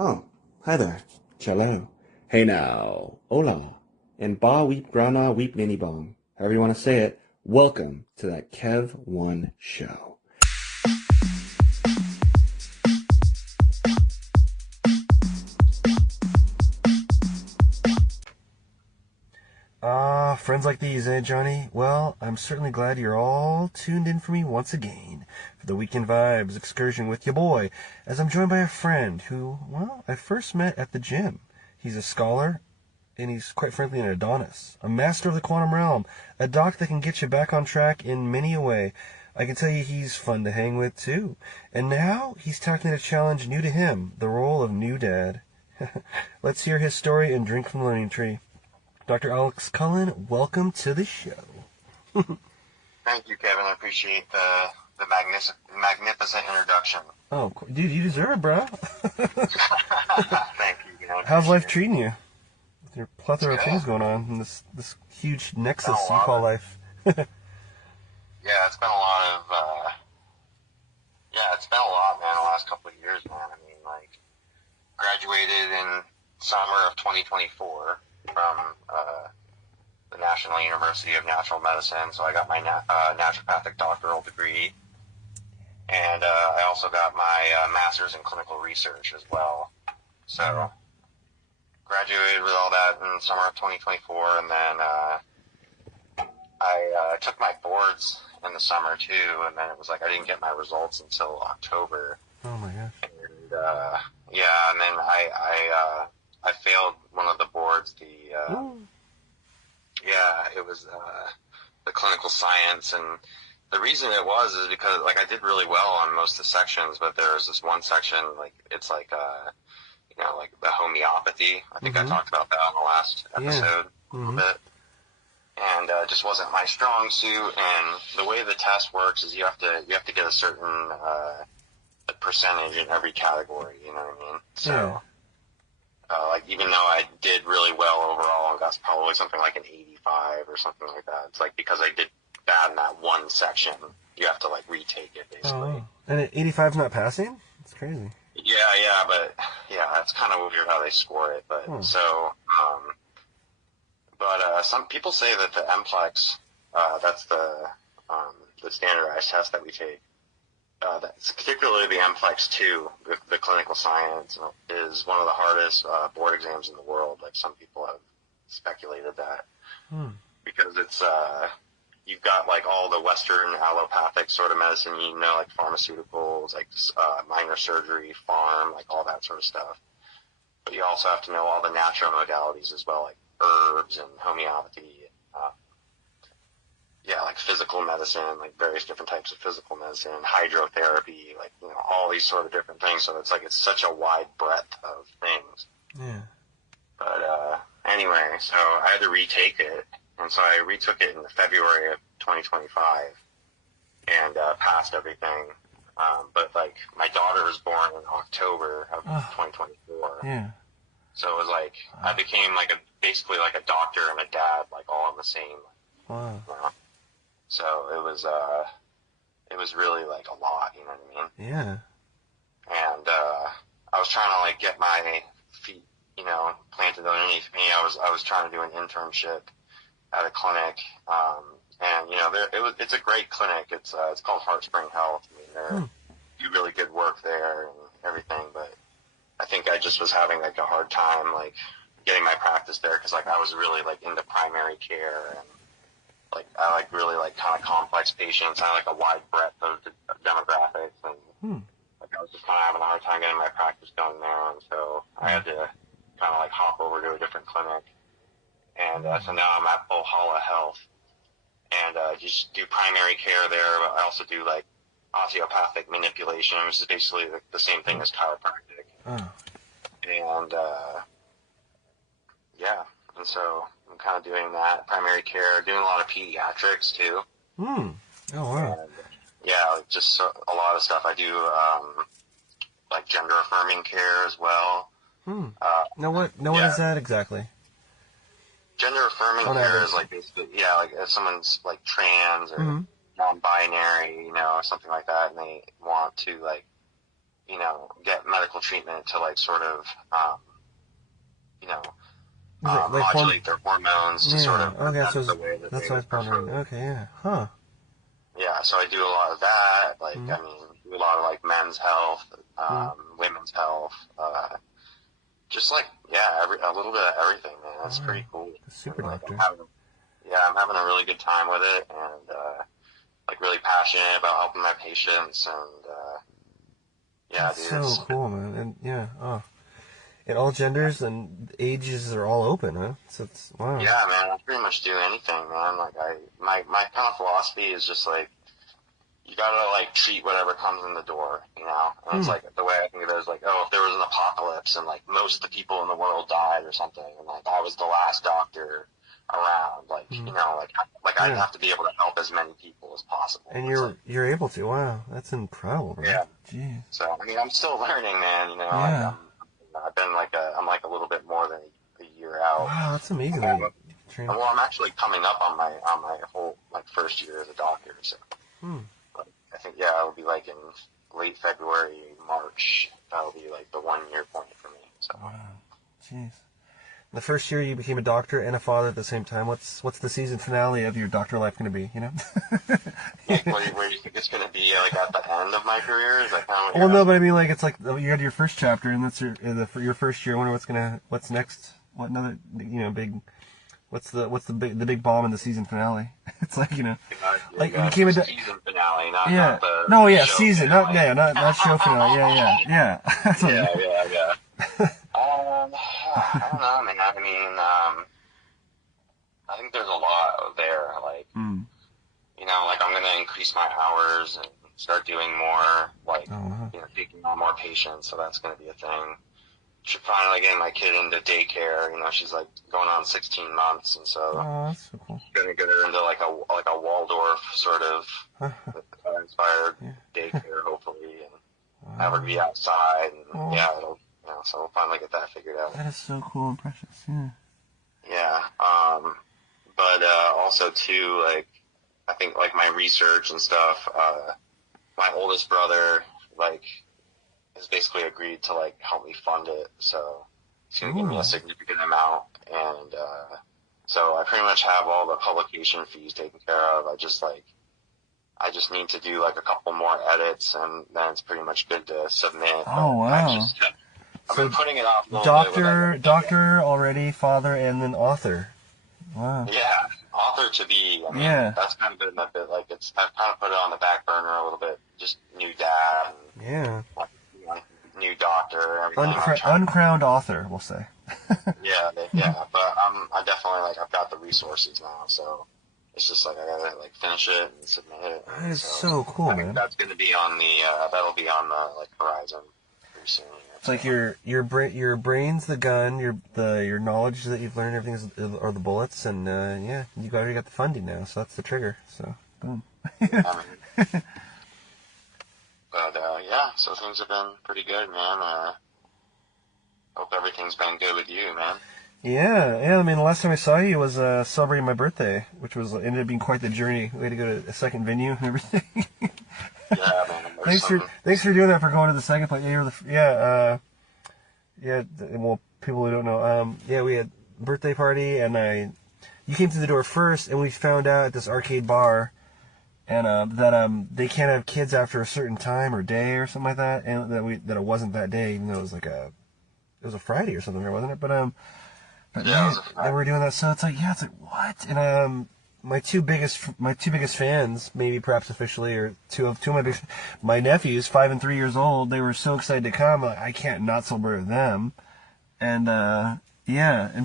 Oh, hi there. Cello. Hey now. Hola. And ba weep grana weep nini bong. However you want to say it. Welcome to that Kev1 show. Friends like these, eh, Johnny? Well, I'm certainly glad you're all tuned in for me once again for the Weekend Vibes excursion with your boy, as I'm joined by a friend who, well, I first met at the gym. He's a scholar, and he's quite frankly an Adonis, a master of the quantum realm, a doc that can get you back on track in many a way. I can tell you he's fun to hang with, too. And now he's tackling a challenge new to him, the role of new dad. Let's hear his story and drink from the learning tree. Dr. Alex Cullen, welcome to the show. Thank you, Kevin. I appreciate the magnificent introduction. Oh, dude, you deserve it, bro. Thank you. How's life treating you? With your plethora of good. things going on in this huge nexus you call life. Yeah, it's been a lot of, it's been a lot, man, the last couple of years, man. I mean, like, graduated in summer of 2024 from the National University of Natural Medicine, so I got my naturopathic doctoral degree, and I also got my master's in clinical research as well. So, graduated with all that in summer of 2024, and then I took my boards in the summer too, and then it was like I didn't get my results until October. Oh my gosh. And and then I failed one of the boards. It was the clinical science, and the reason it was is because like I did really well on most of the sections, but there was this one section like it's like like the homeopathy. I think I talked about that on the last episode a little bit. And just wasn't my strong suit. And the way the test works is you have to get a certain percentage in every category. You know what I mean? So, like even though I did really well overall and got probably something like an 85 or something like that, it's like because I did bad in that one section, you have to like retake it basically. Oh, and 85's not passing? That's crazy. Yeah, but it's kind of weird how they score it. But some people say that the MPLEX, that's the standardized test that we take. That's particularly the MPLEX 2, the clinical science, is one of the hardest board exams in the world. Like some people have speculated that because it's you've got like all the Western allopathic sort of medicine, like pharmaceuticals, like minor surgery, pharm, like all that sort of stuff. But you also have to know all the natural modalities as well, like herbs and homeopathy, like physical medicine, like various different types of physical medicine, hydrotherapy, like, all these sort of different things. So it's like, it's such a wide breadth of things. Yeah. But, anyway, so I had to retake it. And so I retook it in February of 2025 and, passed everything. But like my daughter was born in October of 2024. Yeah. So it was like, I became like basically like a doctor and a dad, like all in the same. Wow. So it was really like a lot, you know what I mean? Yeah. And, I was trying to like get my feet, planted underneath me. I was trying to do an internship at a clinic. And it's a great clinic. It's called Heart Spring Health. I mean, they do really good work there and everything, but I think I just was having like a hard time like getting my practice there because like I was really like into primary care and like I like really like kind of complex patients. I had like a wide breadth of demographics and like I was just kind of having a hard time getting my practice going there, and so I had to kind of like hop over to a different clinic. And so now I'm at Valhalla Health and just do primary care there, but I also do like osteopathic manipulation, which is basically the same thing as chiropractic. And and so I'm kind of doing that primary care, doing a lot of pediatrics too. Oh wow. And, just a lot of stuff. I do like gender affirming care as well. What is that exactly? Gender affirming care is like basically like if someone's like trans or non-binary, or something like that, and they want to like you know, get medical treatment to like sort of, you know, modulate their hormones to sort of okay, so the way that that's they what I was would prefer. wondering. Okay, yeah, huh? Yeah, so I do a lot of that. Like, I mean, do a lot of like men's health, women's health, just like a little bit of everything, man. That's pretty cool. The super and, like, doctor. I'm having a really good time with it, and like really passionate about helping my patients, and That's dude, so cool, man. And and all genders and ages are all open, huh? So it's wow. Yeah, man, I pretty much do anything, man. Like my kind of philosophy is just like, you gotta like treat whatever comes in the door, you know? And it's like, the way I think of it is like, oh, if there was an apocalypse and like most of the people in the world died or something, and like I was the last doctor around, like, you know, like I'd have to be able to help as many people as possible. And you're able to. Wow, that's incredible, right? Yeah. Jeez. So I mean, I'm still learning, man. You know, Yeah. I've been I'm like a little bit more than a year out. Wow, that's amazing. Well, I'm actually coming up on my whole like first year as a doctor. So I think it'll be like in late February, March. That'll be like the 1 year point for me. So. Wow, jeez. The first year you became a doctor and a father at the same time. What's the season finale of your doctor life going to be? You know? Like, where do you think it's going to be? Like at the end of my career? Is that kind of well, no, but I mean, like it's like you had your first chapter, and that's your first year. I wonder what's next. What another big. What's the big bomb in the season finale? It's like like you became a season finale, not the show season, finale. not show finale. Yeah. Yeah. I don't know, man. I mean, I think there's a lot there. Like, like I'm gonna increase my hours and start doing more, like, taking on more patients. So that's gonna be a thing. Should finally get my kid into daycare. She's like going on 16 months, and so that's so cool. Gonna get her into like a Waldorf sort of inspired daycare, hopefully, and have her be outside, and it'll. So we'll finally get that figured out. That is so cool and precious, yeah. Yeah, but also too, like, I think like my research and stuff, my oldest brother, like, has basically agreed to like help me fund it, so he's gonna give me a significant amount, and so I pretty much have all the publication fees taken care of. I just need to do like a couple more edits, and then it's pretty much good to submit. Oh, wow. I've been putting it off a little doctor already, father, and then author. Wow. Yeah, author to be. I mean, that's kind of been a bit like I've kind of put it on the back burner a little bit. Just new dad. And, new doctor. Everything. Uncrowned author, we'll say. yeah, but I definitely I've got the resources now, so it's just like I gotta like finish it and submit it. That is so cool, man. I think that's gonna be on the that'll be on the like horizon pretty soon. It's like your brain's the gun, your knowledge that you've learned, everything are the bullets, and you already got the funding now, so that's the trigger. So boom. But so things have been pretty good, man. Hope everything's been good with you, man. Yeah. I mean, the last time I saw you was celebrating my birthday, which ended up being quite the journey. We had to go to a second venue and everything. Yeah, man. Thanks for doing that. For going to the second place. Well, people who don't know, we had a birthday party, and you came through the door first, and we found out at this arcade bar, and that they can't have kids after a certain time or day or something like that, and that it wasn't that day, even though it was a Friday or something, wasn't it? But they were doing that, so it's like what? And my two biggest fans, maybe perhaps officially, or two of my nephews, 5 and 3 years old, they were so excited to come. Like, I can't not celebrate with them, and and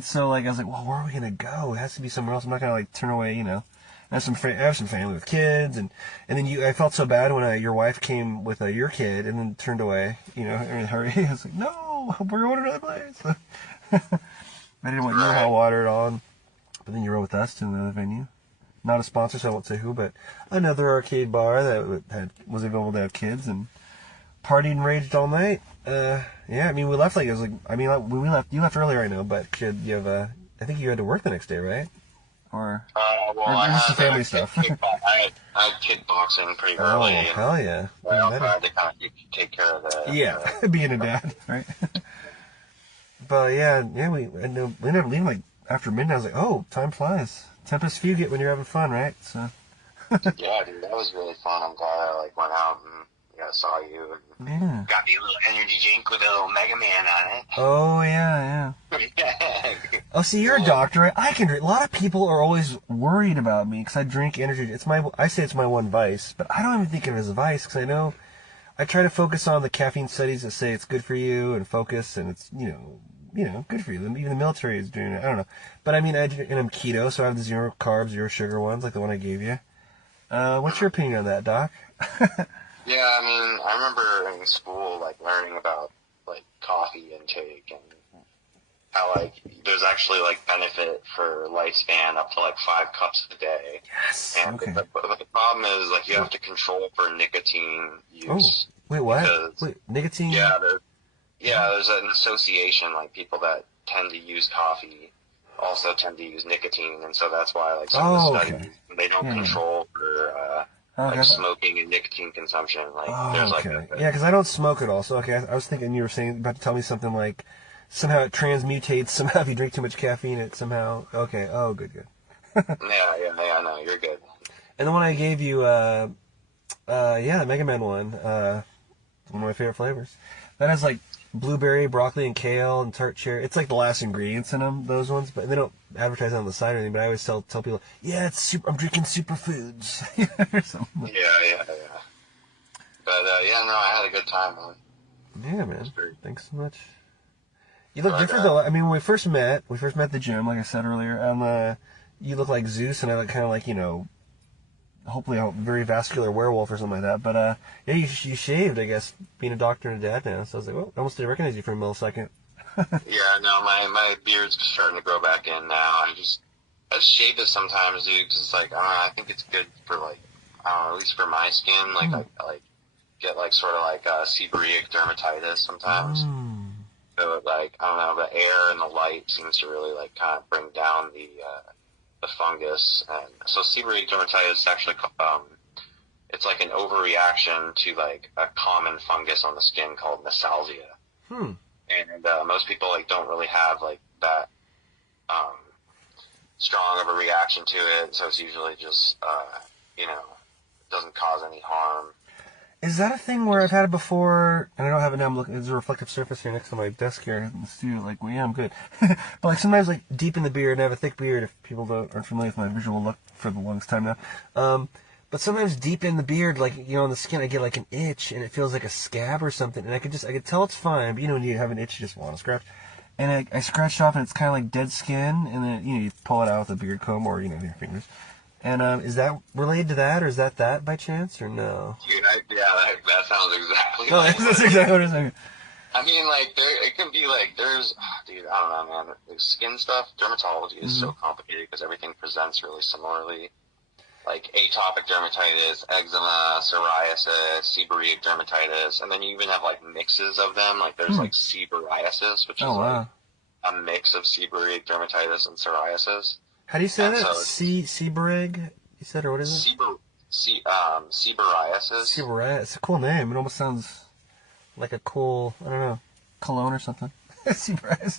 so I was like, well, where are we gonna go? It has to be somewhere else. I'm not gonna turn away, I have some family with kids, and then I felt so bad when your wife came with your kid and then turned away, in a hurry. I was like, no, we're going to another place. I didn't want you hot water at all, but then you rode with us to another venue. Not a sponsor, so I won't say who, but another arcade bar that was available to have kids, and partied and raged all night. I mean, we left you left earlier, I know, but I think you had to work the next day, right? Or well, or just the family stuff? I had kickboxing pretty early. Oh, hell yeah. I also had to kind of take care of the... Yeah, being a dad, right? But yeah, we ended up leaving like after midnight. I was like, oh, time flies. Tempest Fugit when you're having fun, right? So. Yeah, dude, that was really fun. I'm glad I went out and saw you. And got me a little energy drink with a little Mega Man on it. Oh yeah. Oh, see, you're a doctor. Right? I can drink. A lot of people are always worried about me because I drink energy. I say it's my one vice, but I don't even think of it as a vice because I know I try to focus on the caffeine studies that say it's good for you and focus, and it's good for you. Even the military is doing it. I don't know, but I mean, I'm keto, so I have the 0 carbs, 0 sugar ones, like the one I gave you. What's your opinion on that, Doc? Yeah, I mean, I remember in school, learning about, coffee intake and how, there's actually, benefit for lifespan up to, 5 cups a day. Yes, and okay. But the problem is, you have to control for nicotine use. Oh, wait, what? Because, nicotine? Yeah, there's an association, people that tend to use coffee also tend to use nicotine, and so that's why, some of the studies, they don't control for, smoking and nicotine consumption. Okay. Yeah, because I don't smoke at all. So, okay, I was thinking you were about to tell me something like somehow it transmutates. Somehow if you drink too much caffeine, it somehow... Okay. Oh, good. Yeah, no, you're good. And the one I gave you, the Mega Man one, one of my favorite flavors. That has, blueberry, broccoli, and kale, and tart cherry. It's, the last ingredients in them, those ones. But they don't advertise it on the side or anything. But I always tell people, yeah, I'm drinking superfoods. Or something. Yeah. But, I had a good time, man. Yeah, man. Thanks so much. You look different, though. I mean, when we first met at the gym, like I said earlier, you look like Zeus, and I look kind of hopefully a very vascular werewolf or something like that. But, you shaved, I guess, being a doctor and a dad now. So I was like, well, I almost didn't recognize you for a millisecond. Yeah, no, my beard's starting to grow back in now. I just shave it sometimes, dude, because I don't know, I think it's good for, at least for my skin. I get, sort of seborrheic dermatitis sometimes. So, I don't know, the air and the light seems to really, kind of bring down the fungus. And so seborrheic dermatitis is actually, it's an overreaction to, a common fungus on the skin called Nesalzia. And most people, don't really have, that strong of a reaction to it. So it's usually just, it doesn't cause any harm. Is that a thing where I've had it before, and I don't have it now, I'm looking, there's a reflective surface here next to my desk here in the studio, well, yeah, I'm good. But, sometimes, deep in the beard, and I have a thick beard, if people aren't familiar with my visual look for the longest time now, but sometimes deep in the beard, on the skin, I get, an itch, and it feels like a scab or something, and I could tell it's fine, but, when you have an itch, you just want to scratch. And I scratched off, and it's kind of like dead skin, and then, you pull it out with a beard comb, or, your fingers. And is that related to that, or is that by chance, or no? Dude, that sounds exactly that's exactly what it is. I mean, it can be, dude, I don't know, man. Skin stuff, dermatology is so complicated because everything presents really similarly. Atopic dermatitis, eczema, psoriasis, seborrheic dermatitis, and then you even have, mixes of them. There's, seboriasis, which is, a mix of seborrheic dermatitis and psoriasis. How do you say that? Seborrheic, you said, or what is it? Seboriasis. Seboriasis. It's a cool name. It almost sounds like a cool, I don't know, cologne or something. Seboriasis.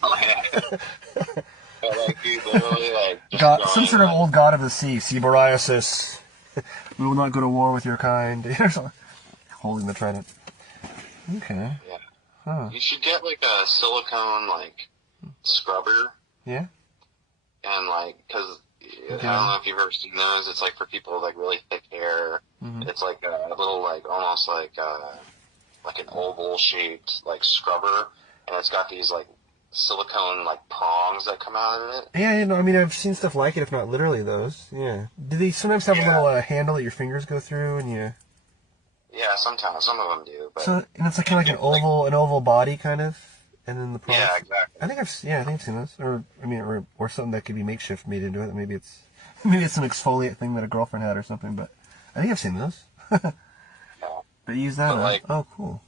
Some sort of old god of the sea. Seboriasis. We will not go to war with your kind. Or something. Holding the trident. Okay. Yeah. Huh. You should get a silicone scrubber. Yeah. And because I don't know if you've ever seen those. It's for people with really thick hair. It's a little almost an oval shaped scrubber, and it's got these silicone prongs that come out of it. Yeah, I mean I've seen stuff like it, if not literally those. Yeah. Do they sometimes have a little handle that your fingers go through and you? Yeah, sometimes some of them do. But so and it's kind of like an oval body kind of. And then the prongs. Yeah, exactly. I think I've seen those, or something that could be makeshift made into it. Maybe it's some exfoliate thing that a girlfriend had or something. But I think I've seen those. But you use that? Oh, cool.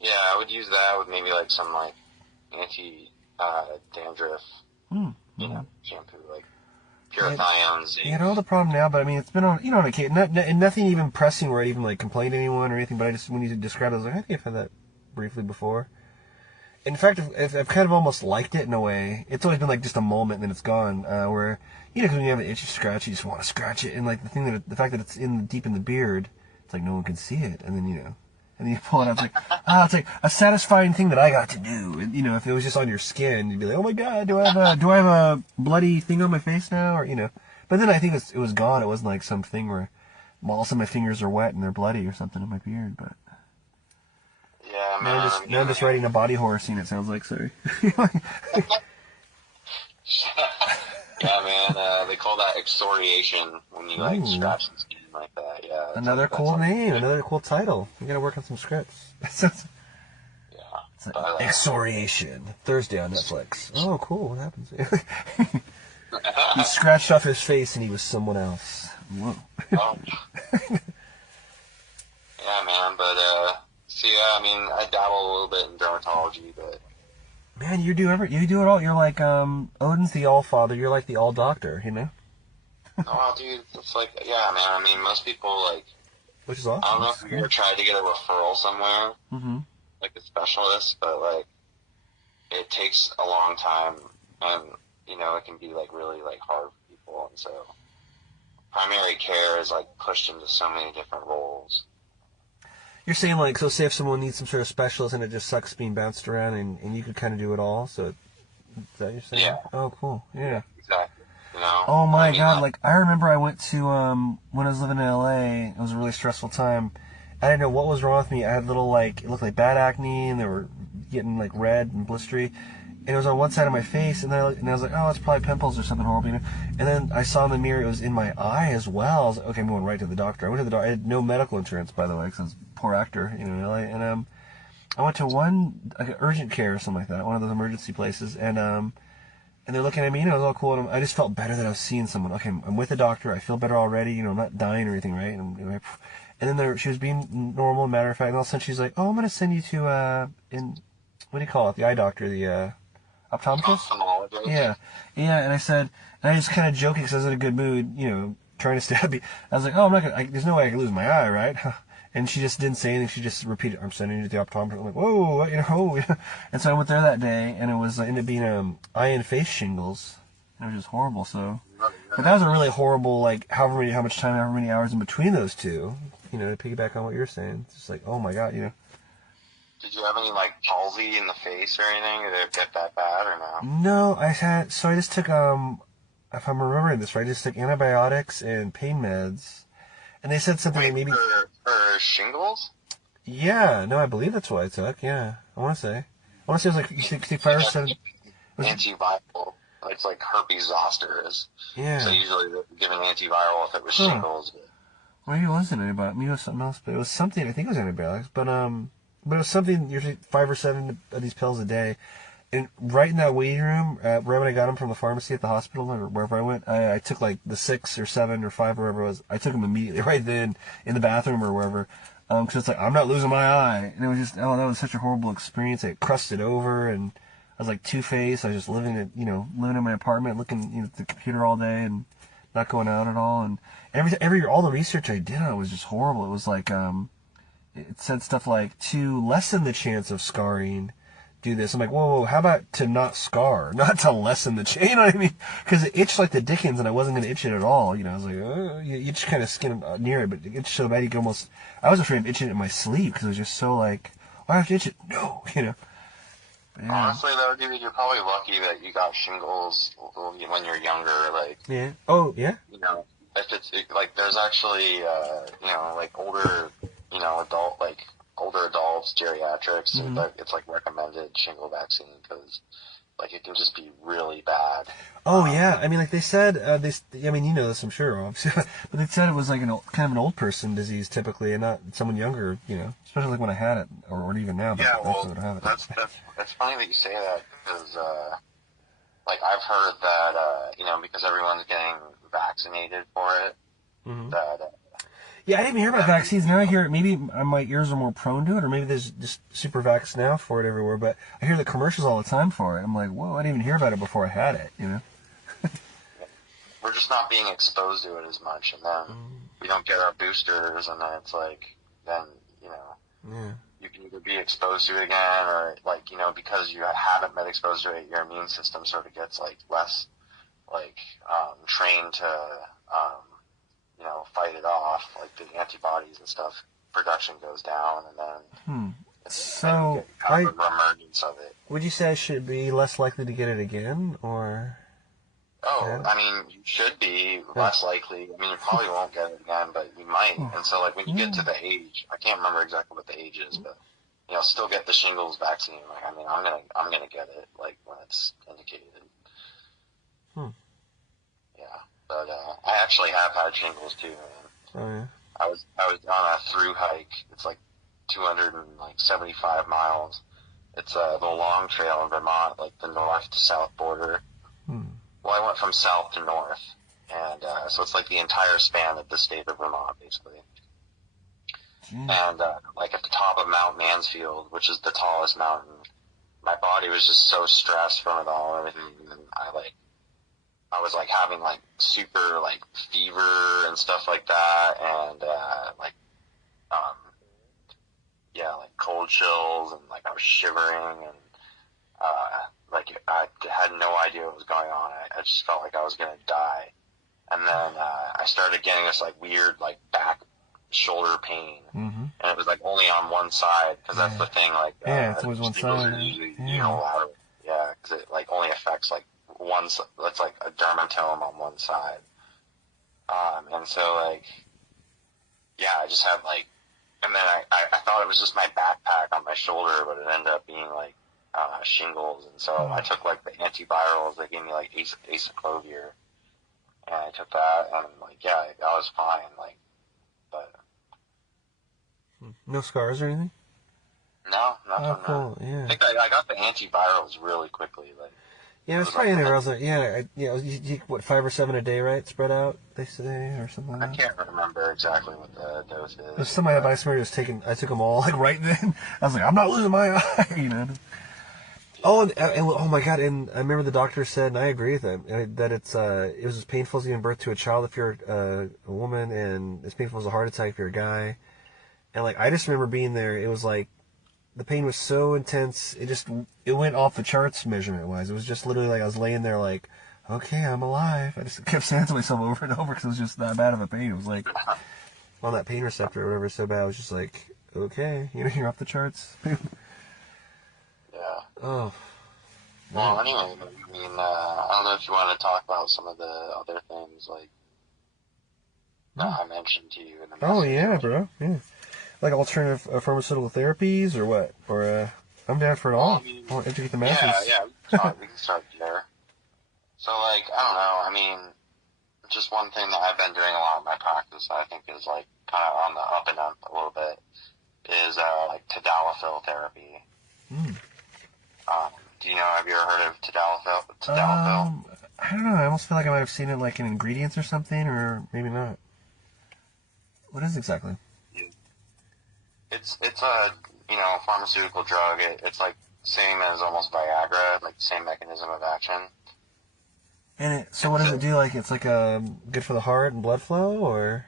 Yeah, I would use that with maybe some anti dandruff, shampoo, glutathione, zinc. You know the problem now, but I mean, it's been on, on occasion, and nothing even pressing where I even like complained to anyone or anything. But I just, when you described it, I was like, I think I've had that briefly before. In fact, I've kind of almost liked it in a way. It's always been like just a moment and then it's gone. Where because when you have an itchy scratch, you just want to scratch it, and like the fact that it's deep in the beard, it's like no one can see it, and then and then you pull it out. It's like a satisfying thing that I got to do. And, if it was just on your skin, you'd be like, oh my god, do I have a bloody thing on my face now, or But then I think it was gone. It wasn't like some thing where all of a sudden my fingers are wet and they're bloody or something in my beard, but. Yeah, man. Now I'm just riding a body horse scene, it sounds like, sorry. Yeah, man, they call that excoriation when you, scratch the skin like that, yeah. Another cool name, another cool title. We gotta work on some scripts. Yeah. It's excoriation. Thursday on Netflix. Oh, cool, what happens? He scratched off his face and he was someone else. Whoa. Oh. Yeah, man, but, I mean, I dabble a little bit in dermatology, but... Man, you do it all. You're like, Odin's the all-father, you're like the all-doctor, Oh, dude, it's like, yeah, man, I mean, most people, like... Which is awesome. I don't know if you've ever tried to get a referral somewhere, like a specialist, but, like, it takes a long time, and, it can be, like, really, like, hard for people, and so primary care is, like, pushed into so many different roles. You're saying, like, so say if someone needs some sort of specialist and it just sucks being bounced around and you could kind of do it all, so is that what you're saying? Yeah. Oh, cool. Yeah. Exactly. Oh my god, like, I remember I went to, when I was living in LA, it was a really stressful time. I didn't know what was wrong with me. I had little, like, it looked like bad acne, and they were getting, like, red and blistery. And it was on one side of my face, and I was like, oh, it's probably pimples or something horrible, And then I saw in the mirror, it was in my eye as well. I was like, okay, I'm going right to the doctor. I went to the doctor. I had no medical insurance, by the way, because I was a poor actor, in LA. And I went to one, like, urgent care or something like that, one of those emergency places, and they're looking at me, it was all cool, and I just felt better that I was seeing someone. Okay, I'm with a doctor, I feel better already, I'm not dying or anything, right? And then she was being normal, matter of fact, and all of a sudden she's like, oh, I'm going to send you to, what do you call it, the eye doctor, the, optometrist? Ophthalmologist. Yeah, and I said, and I just kind of joking because I was in a good mood, trying to stay happy. I was like, oh, I'm not going to, there's no way I can lose my eye, right? And she just didn't say anything. She just repeated, I'm sending you to the optometrist. I'm like, whoa, And so I went there that day, and it was ended up being eye and face shingles. It was just horrible. So, but that was a really horrible, like, how much time, however many hours in between those two. To piggyback on what you're saying, it's just like, oh my god, Did you have any, like, palsy in the face or anything? Did it get that bad or no? No, I just took, if I'm remembering this right, I just took antibiotics and pain meds. And they said something like maybe... For shingles? Yeah, no, I believe that's what I took, yeah. I want to say it was like, you take 5 or 7... Antiviral. It's like herpes zoster is. Yeah. So usually they give an antiviral if it was shingles. Maybe it wasn't antibiotics. Maybe it was something else, but it was something, I think it was antibiotics. But it was something, usually 5 or 7 of these pills a day. And right in that waiting room, right when I got them from the pharmacy at the hospital or wherever I went, I took like the 6 or 7 or 5 or whatever it was. I took them immediately right then in the bathroom or wherever. Because it's like, I'm not losing my eye. And it was just, that was such a horrible experience. It crusted over, and I was like two-faced. I was just living in my apartment, looking at the computer all day and not going out at all. And all the research I did on it was just horrible. It was like, it said stuff like, to lessen the chance of scarring, do this. I'm like, whoa, how about to not scar, not to lessen the chance, you know what I mean? Because it itched like the dickens, and I wasn't going to itch it at all, I was like, you just kind of skin near it, but it itched so bad you could almost, I was afraid of itching it in my sleep, because it was just so like, why have to itch it? No, Yeah. Honestly, though, dude, you're probably lucky that you got shingles when you're younger, like... Yeah. Oh, yeah? If it's, like, there's actually, like, older, older adults, geriatrics, but it's like recommended shingle vaccine because like it can just be really bad. Oh yeah, I mean, like they said, I mean, you know this, I'm sure, obviously, but they said it was like kind of an old person disease typically, and not someone younger, especially like when I had it, or even now. Yeah, well, that's funny that you say that because, like I've heard that, because everyone's getting vaccinated for it, that. Yeah, I didn't even hear about vaccines. Now I hear it. Maybe my ears are more prone to it, or maybe there's just super vax now for it everywhere. But I hear the commercials all the time for it. I'm like, whoa, I didn't even hear about it before I had it. We're just not being exposed to it as much, and then we don't get our boosters, and then it's like, then, you know, you can either be exposed to it again, or, like, you know, because you haven't been exposed to it, your immune system sort of gets, like, less, like, trained to, you know, fight it off, like the antibodies and stuff, production goes down, and then So, you get kind of an emergence of it. would you say I should be less likely to get it again, or? Oh, I mean, you should be less likely. I mean, you probably won't get it again, but you might. And so, like, when you get to the age, I can't remember exactly what the age is, but, you know, still get the shingles vaccine. Like, I mean, I'm gonna get it, like, when it's indicated. Yeah, but I actually have had shingles too, man. Oh, yeah. I was on a through hike. It's like 275 miles. It's the long trail in Vermont, like the north to south border. Well, I went from south to north, and so it's like the entire span of the state of Vermont, basically. And like at the top of Mount Mansfield, which is the tallest mountain, my body was just so stressed from it all and everything, and I was like having like super like fever and stuff like that, and like yeah, like cold chills, and like I was shivering, and like I had no idea what was going on. I just felt like I was gonna die, and then I started getting this like weird like back shoulder pain, and it was like only on one side, because that's the thing. Like it's always one side. Unilateral, because it like only affects like one. That's like a dermatome on one side, and so like I just had like, and then I thought it was just my backpack on my shoulder, but it ended up being like shingles, and so I took like the antivirals. They gave me like aciclovir, and I took that, and like I was fine. Like, but no scars or anything? no, nothing. Oh, cool. Yeah. I think I got the antivirals really quickly. Like, yeah, it's probably antivirals. Like, you what, 5 or 7 a day, right? Spread out, they say, or something like that. I can't remember exactly what the dose is. There's somebody I somebody was taking. I took them all like right then. I was like, I'm not losing my eye, you know. Oh, and oh my God! And I remember the doctor said, and I agree with him, that it was as painful as giving birth to a child if you're a woman, and as painful as a heart attack if you're a guy. And like I just remember being there. It was like the pain was so intense. It went off the charts measurement wise. It was just literally like I was laying there like, okay, I'm alive. I just kept saying to myself over and over because it was just that bad of a pain. It was like on that pain receptor or whatever, so bad. I was just like, okay, you're off the charts. Oh. Well, anyway, I mean, I don't know if you want to talk about some of the other things, like, that I mentioned to you in the message. Oh, yeah, bro. Yeah. Like alternative pharmaceutical therapies or what? Or, I'm down for it all. I want to educate the masses. Yeah, we can start there. So, like, I don't know, I mean, just one thing that I've been doing a lot in my practice, I think is, like, kind of on the up and up a little bit, is, like, tadalafil therapy. Do you know, have you ever heard of tadalafil? I don't know. I almost feel like I might have seen it like in ingredients or something, or maybe not. What is it exactly? It's a, pharmaceutical drug. It's like same as almost Viagra, like the same mechanism of action. And so what does it do? Like, it's like good for the heart and blood flow, or?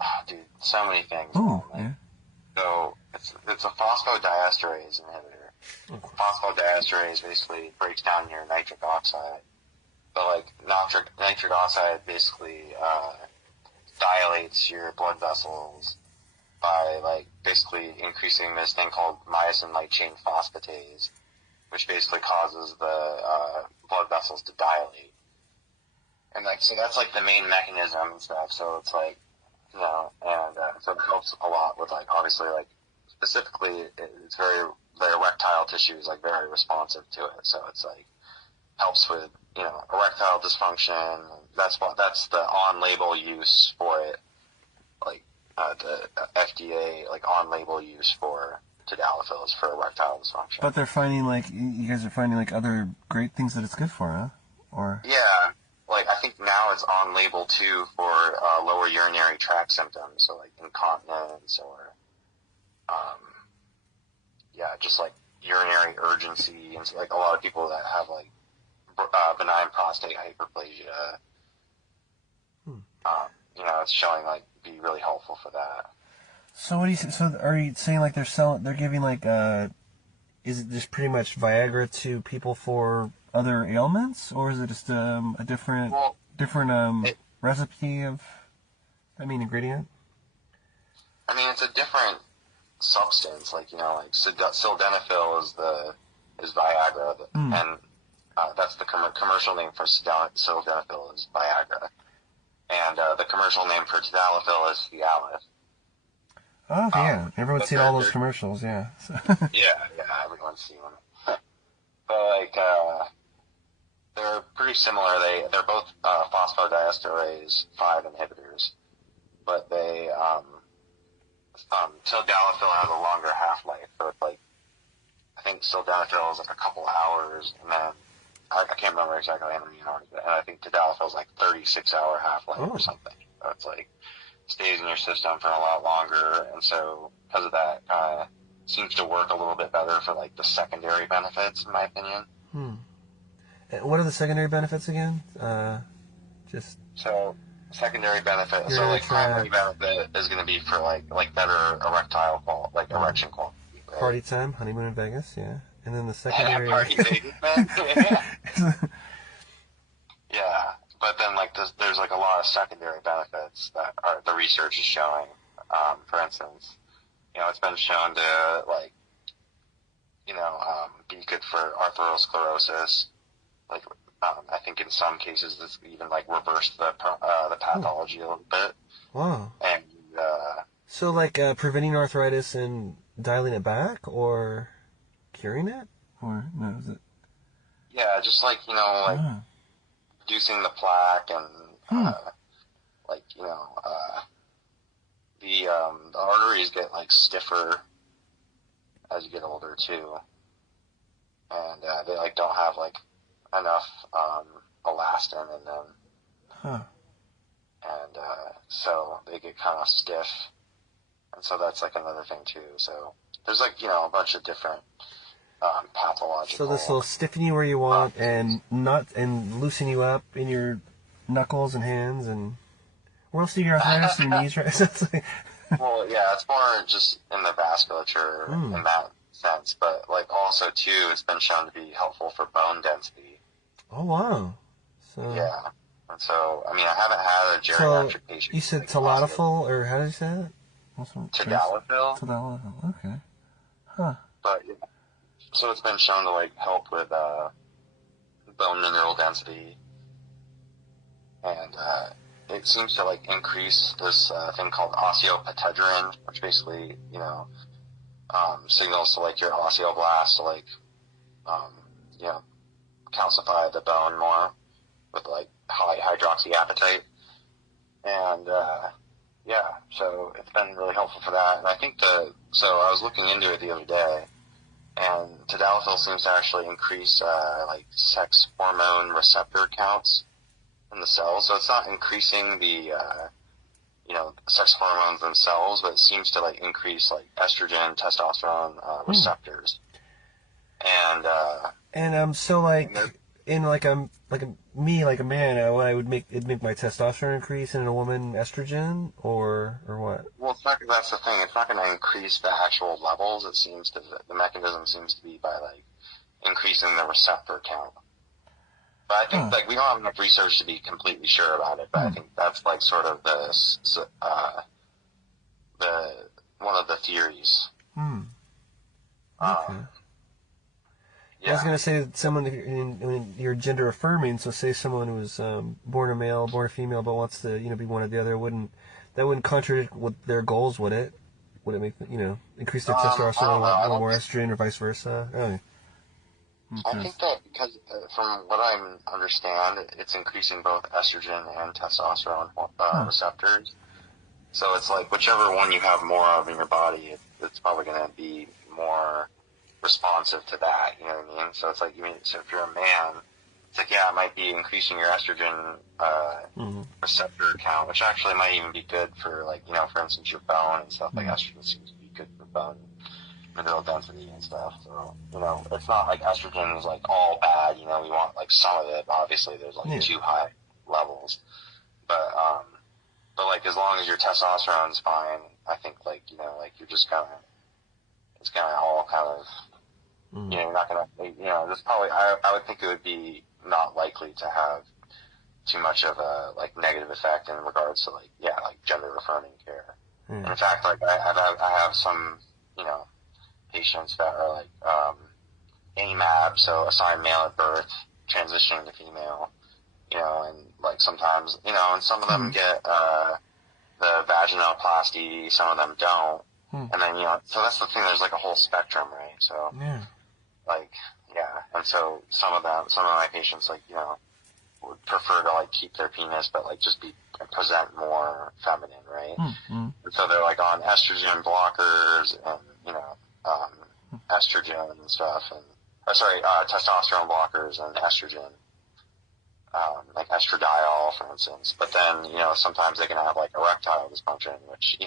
Oh, dude, so many things. Ooh, yeah. So it's a phosphodiesterase inhibitor. Phosphodiesterase basically breaks down your nitric oxide. But like nitric oxide basically dilates your blood vessels by like basically increasing this thing called myosin light chain phosphatase, which basically causes the blood vessels to dilate. And like so that's like the main mechanism and stuff. So it's like and so it helps a lot with like obviously like specifically it's the erectile tissue is like very responsive to it. So it's like helps with erectile dysfunction. That's the on-label use for it. Like the FDA like on-label use for tadalafil is for erectile dysfunction. But they're finding like you guys are finding like other great things that it's good for, huh? Or yeah, like I think now it's on label too for lower urinary tract symptoms, so like incontinence or just like urinary urgency, and so, like a lot of people that have like benign prostate hyperplasia It's showing like be really helpful for that. So what do you? So are you saying like they're giving like is it just pretty much Viagra to people for other ailments, or is it just a different Well, it, recipe of ingredient? I mean, it's a different substance. Like like sildenafil is Viagra, Mm. and that's the commercial name for sildenafil is Viagra, and the commercial name for tadalafil is Cialis. Oh, okay, yeah. Everyone's But seen all those commercials, yeah. yeah, everyone's seen them. But like, they're pretty similar. They're both phosphodiesterase 5 inhibitors, but sildenafil has a longer half-life. So it's like, I think sildenafil is like a couple hours, and then I can't remember exactly how many hours, and I think tadalafil is like 36-hour half-life or something. So it's like stays in your system for a lot longer, and so because of that, seems to work a little bit better for like the secondary benefits, in my opinion. What are the secondary benefits again? So secondary benefit. So like primary benefit is going to be for like better erectile quality, like erection quality. Right? Party time, honeymoon in Vegas, yeah. And then the secondary. Party Vegas, man. Yeah. Yeah, but then like there's like a lot of secondary benefits that the research is showing. For instance, it's been shown to like be good for arteriosclerosis. Like I think in some cases it's even like reversed the pathology a little bit. Wow. And so like preventing arthritis and dialing it back, or curing it, or no? Is it? Yeah, just like reducing the plaque and the arteries get like stiffer as you get older too, and they like don't have like enough elastin in them. And so they get kind of stiff, and so that's like another thing too. So there's like a bunch of different pathological. So this will stiffen you where you want, and loosen you up in your knuckles and hands, and where else do you get arthritis in your knees, right? Well, yeah, it's more just in the vasculature in that sense, but like also too, it's been shown to be helpful for bone density. Oh wow! So yeah, and so I mean, I haven't had a geriatric patient. You said tadalafil, or how did you say that? Tadalafil. Tadalafil. Okay. Huh. But yeah, so it's been shown to like help with bone mineral density, and it seems to like increase this thing called osteopatedrin, which basically signals to like your osteoblasts to like calcify the bone more with like high hydroxyapatite, and so it's been really helpful for that. And I think so I was looking into it the other day, and tadalafil seems to actually increase like sex hormone receptor counts in the cells. So it's not increasing the sex hormones themselves, but it seems to like increase like estrogen, testosterone receptors. And so like in like a man, it'd make my testosterone increase, and in a woman estrogen, or what? Well, that's the thing. It's not going to increase the actual levels. It seems to the mechanism seems to be by like increasing the receptor count. But I think like we don't have enough research to be completely sure about it. But I think that's like sort of the one of the theories. Okay. Yeah. I was going to say that someone, you're gender affirming, so say someone who was born a male, born a female, but wants to be one or the other, that wouldn't contradict what their goals, would it? Would it make increase their testosterone, a little more estrogen, or vice versa? Oh. I think that because from what I understand, it's increasing both estrogen and testosterone receptors. So it's like whichever one you have more of in your body, it's probably going to be more responsive to that. You know what I mean? So it's like, so if you're a man, it's like, yeah, it might be increasing your estrogen receptor count, which actually might even be good for like, for instance, your bone and stuff. Like estrogen seems to be good for bone mineral density and stuff. So, it's not like estrogen is like all bad. We want like some of it. Obviously, there's like too high levels. But But like as long as your testosterone's fine, I think like you're just it's gonna all kind of you're not gonna there's probably I would think it would be not likely to have too much of a like negative effect in regards to like gender affirming care. And in fact, like I have some patients that are like AMAB, so assigned male at birth, transitioning to female, and like sometimes and some of them get the vaginoplasty, some of them don't, and then so that's the thing. There's like a whole spectrum, right? So and so some of my patients like would prefer to like keep their penis, but like just present more feminine, right? And so they're like on estrogen blockers and estrogen and stuff, and testosterone blockers and estrogen, like estradiol, for instance. But then sometimes they can have like erectile dysfunction, which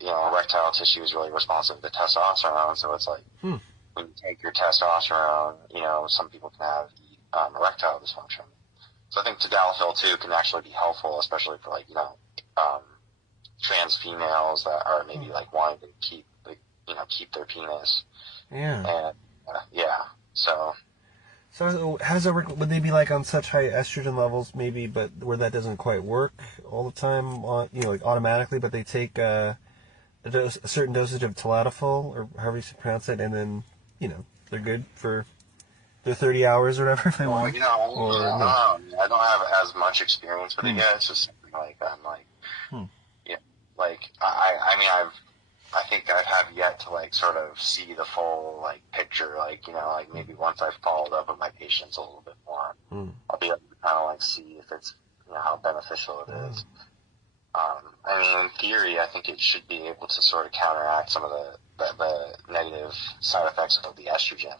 erectile tissue is really responsive to testosterone, so it's like when you take your testosterone, some people can have erectile dysfunction. So I think tadalafil too can actually be helpful, especially for like trans females that are maybe like wanting to keep their penis. Yeah. And So how does that work? Would they be like on such high estrogen levels, maybe, but where that doesn't quite work all the time, like automatically, but they take a certain dosage of tadalafil, or however you pronounce it, and then they're good for their 30 hours or whatever if they want? I don't have as much experience with it yet. It's just something like I'm like, I think I have yet to like sort of see the full like picture, like maybe once I've followed up with my patients a little bit more, I'll be able to kind of like see if it's how beneficial it is. In theory, I think it should be able to sort of counteract some of the negative side effects of the estrogen,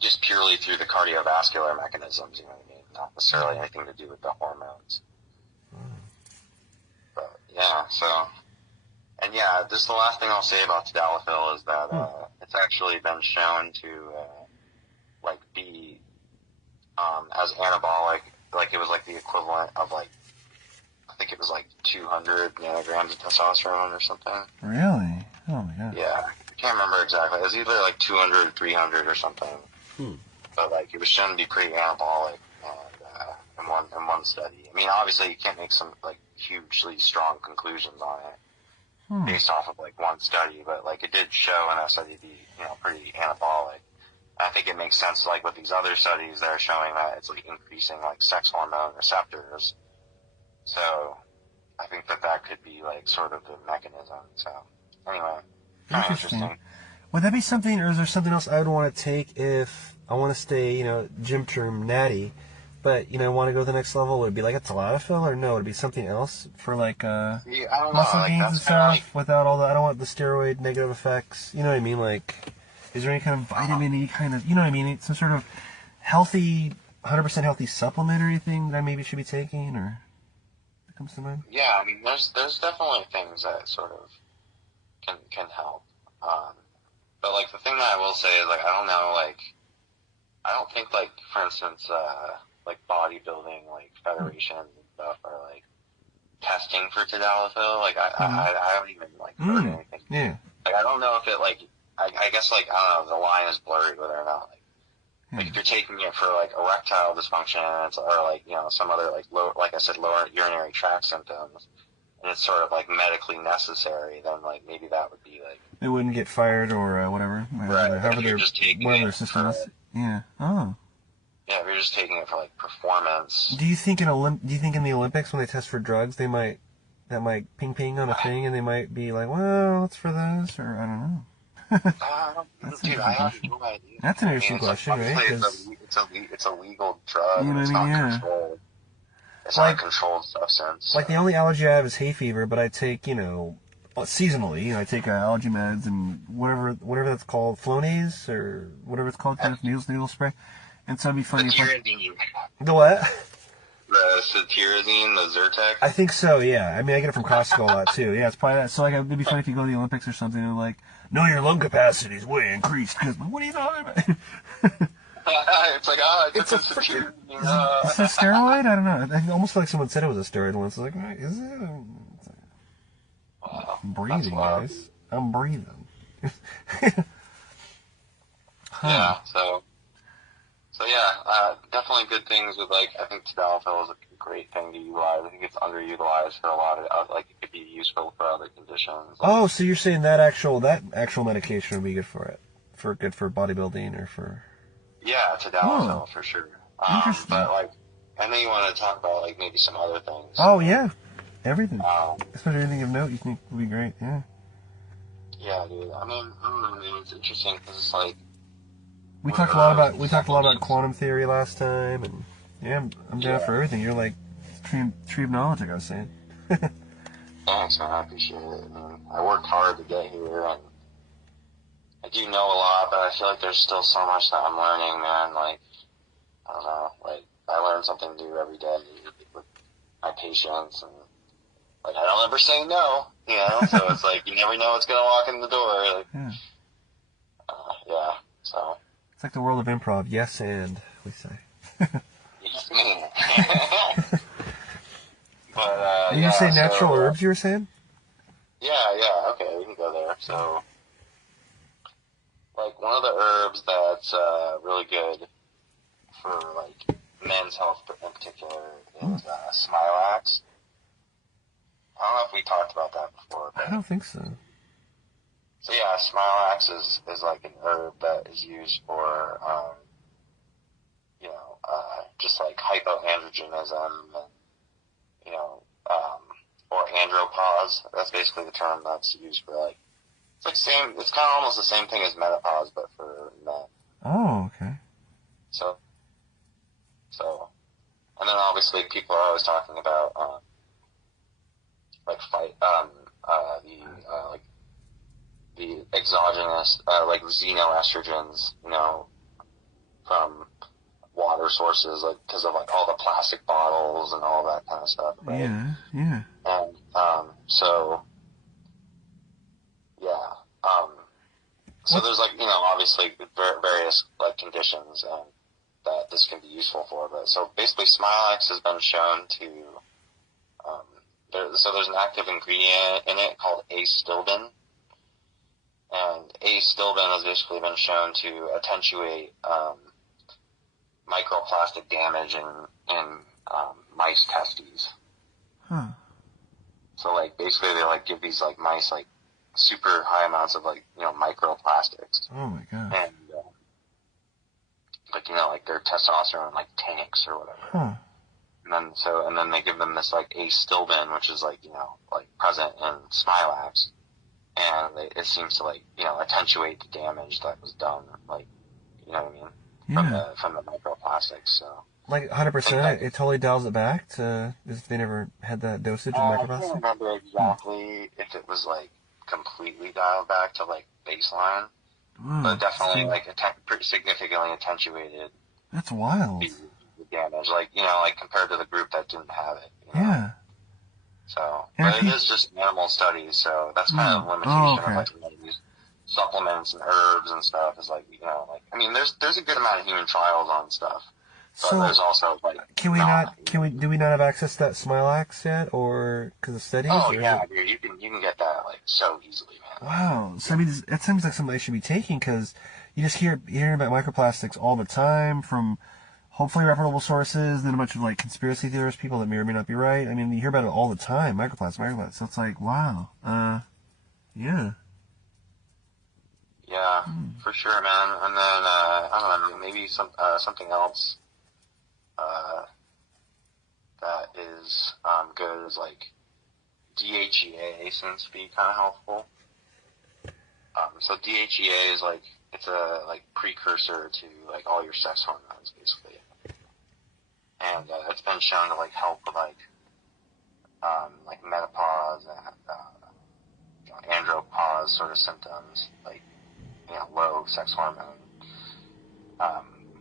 just purely through the cardiovascular mechanisms. You know what I mean? Not necessarily anything to do with the hormones. But just the last thing I'll say about tadalafil is that it's actually been shown to be as anabolic, like it was like the equivalent of like I think it was like 200 nanograms of testosterone or something. Really? Oh my god. Yeah, I can't remember exactly. It was either like 200 or 300 or something. But like it was shown to be pretty anabolic in one study. I mean, obviously you can't make some like hugely strong conclusions on it based off of like one study, but like it did show in that study to be pretty anabolic. I think it makes sense like with these other studies that are showing that it's like increasing like sex hormone receptors. So I think that could be like sort of the mechanism. So anyway, kind of interesting. Would that be something, or is there something else I would want to take if I want to stay, gym term natty, but want to go to the next level? Would it be like a tadalafil, or no? Would it be something else for like I don't know, muscle like, gains and stuff without all the? I don't want the steroid negative effects. You know what I mean? Like, is there any kind of vitamin E kind of? You know what I mean? Some sort of healthy, 100% healthy supplement or anything that I maybe should be taking, or that comes to mind? Yeah, I mean, there's definitely things that sort of can help. But like the thing that I will say is like I don't know, like I don't think like for instance like bodybuilding like federations and stuff are like testing for tadalafil. Like I haven't even like heard anything. Yeah. Like I don't know if it like I guess like I don't know, the line is blurry whether or not like if you're taking it for like erectile dysfunction or like some other like low, like I said, lower urinary tract symptoms, and it's sort of like medically necessary, then like maybe that would be like it wouldn't get fired or whatever. Right. However you're just taking their system is. Yeah. Oh. Yeah, if you're just taking it for like performance. Do you think in the Olympics when they test for drugs that might ping on a thing and they might be like, well, it's for this, or I don't know. I have no idea. That's an interesting question, right? It's a legal drug. You know it's what I mean? not controlled. It's not a controlled substance. Like the only allergy I have is hay fever, but I take seasonally. I take allergy meds and whatever that's called, Flonase or whatever it's called, kind of needle spray. And so it'd be funny the what? The cetirizine, the Zyrtec? I think so, yeah. I mean, I get it from Costco a lot, too. Yeah, it's probably that. So, like, it'd be funny if you go to the Olympics or something and, like, no, your lung capacity is way increased. Because, what are you talking about? It's like, oh, I It's a took this freaking... you Is it a steroid? I don't know. I almost feel like someone said it was a steroid once. I was like, right, is it? Wow, I'm that's breathing, wild. guys. I'm breathing. Huh. Yeah, so yeah, definitely good things with, like, I think tadalafil is a great thing to utilize. I think it's underutilized for a lot of, like, it could be useful for other conditions. Like, Oh, so you're saying that actual medication would be good for it, good for bodybuilding or for... yeah, Oh, tadalafil for sure. interesting. But, like, I know you want to talk about, like, maybe some other things. Oh yeah, everything. Um, Especially anything of note you think would be great. Yeah. yeah, dude. I mean, it's interesting because it's like, We with talked a lot herbs about and supplements. quantum theory last time, and yeah, I'm down Yeah. for everything. You're like tree of knowledge, like I was saying. Thanks, man. I appreciate it. I mean, I worked hard to get here, and I do know a lot, but I feel like there's still so much that I'm learning, man. Like, I don't know, like, I learn something new every day with my patients, and, like, I don't ever say no, you know? So it's like, you never know what's gonna walk in the door. Like, Yeah. yeah, so. It's like the world of improv. Yes, and we say. But, And you yeah, say so, natural herbs. You were saying? yeah, okay, we can go there. So, like, one of the herbs that's, really good for, like, men's health in particular is, smilax. I don't know if we talked about that before, I but, don't think so. so yeah, smilax is like an herb that is used for, just like hypoandrogenism and, you know, or andropause. That's basically the term that's used for, like, it's kind of almost the same thing as menopause, but for men. Oh, okay. So, and then obviously people are always talking about, the exogenous, like xenoestrogens, you know, from water sources, like, because of, like, all the plastic bottles and all that kind of stuff, right? Yeah. And, so, yeah, so there's, like, you know, obviously various, like, conditions and that this can be useful for, but so basically Smilex has been shown to, there's an active ingredient in it called astilbin, and astilbin has basically been shown to attenuate, microplastic damage in mice testes. Huh. So, like, basically they, like, give these, like, mice, like, super high amounts of, like, you know, microplastics. Oh my gosh. And, like, you know, like, their testosterone, like, tanks or whatever. Huh. And then they give them this, like, astilbin, which is, like, you know, like, present in Smilax. And it seems to, like, you know, attenuate the damage that was done, like, you know what I mean? Yeah. From the microplastics, so. Like 100%, it totally dials it back to as if they never had that dosage of I microplastic. can't remember exactly if it was, like, completely dialed back to, like, baseline, but definitely, like, pretty significantly attenuated That's wild. the damage, like, you know, like, compared to the group that didn't have it. You know? Yeah. So, And but it is just animal studies, so that's kind of a limitation of, like, you know, these supplements and herbs and stuff is, like, you know, like, I mean, there's a good amount of human trials on stuff. But So there's also, like, do we not have access to that Smilax yet, or because of studies? Oh, or yeah, dude, you can get that, like, so easily, man. Wow. So I mean, it seems like something I should be taking because you just hear about microplastics all the time from hopefully reputable sources, then a bunch of like conspiracy theorist people that may or may not be right. I mean, you hear about it all the time, microplastics. So it's like, wow. Yeah. Yeah, for sure, man. And then, I don't know, maybe something else, that is, good is, like, DHEA seems to be kind of helpful. So DHEA is, like, it's a, like, precursor to, like, all your sex hormones, basically. And, it's been shown to, like, help with, like menopause and, you know, andropause sort of symptoms, like, you know, low sex hormone.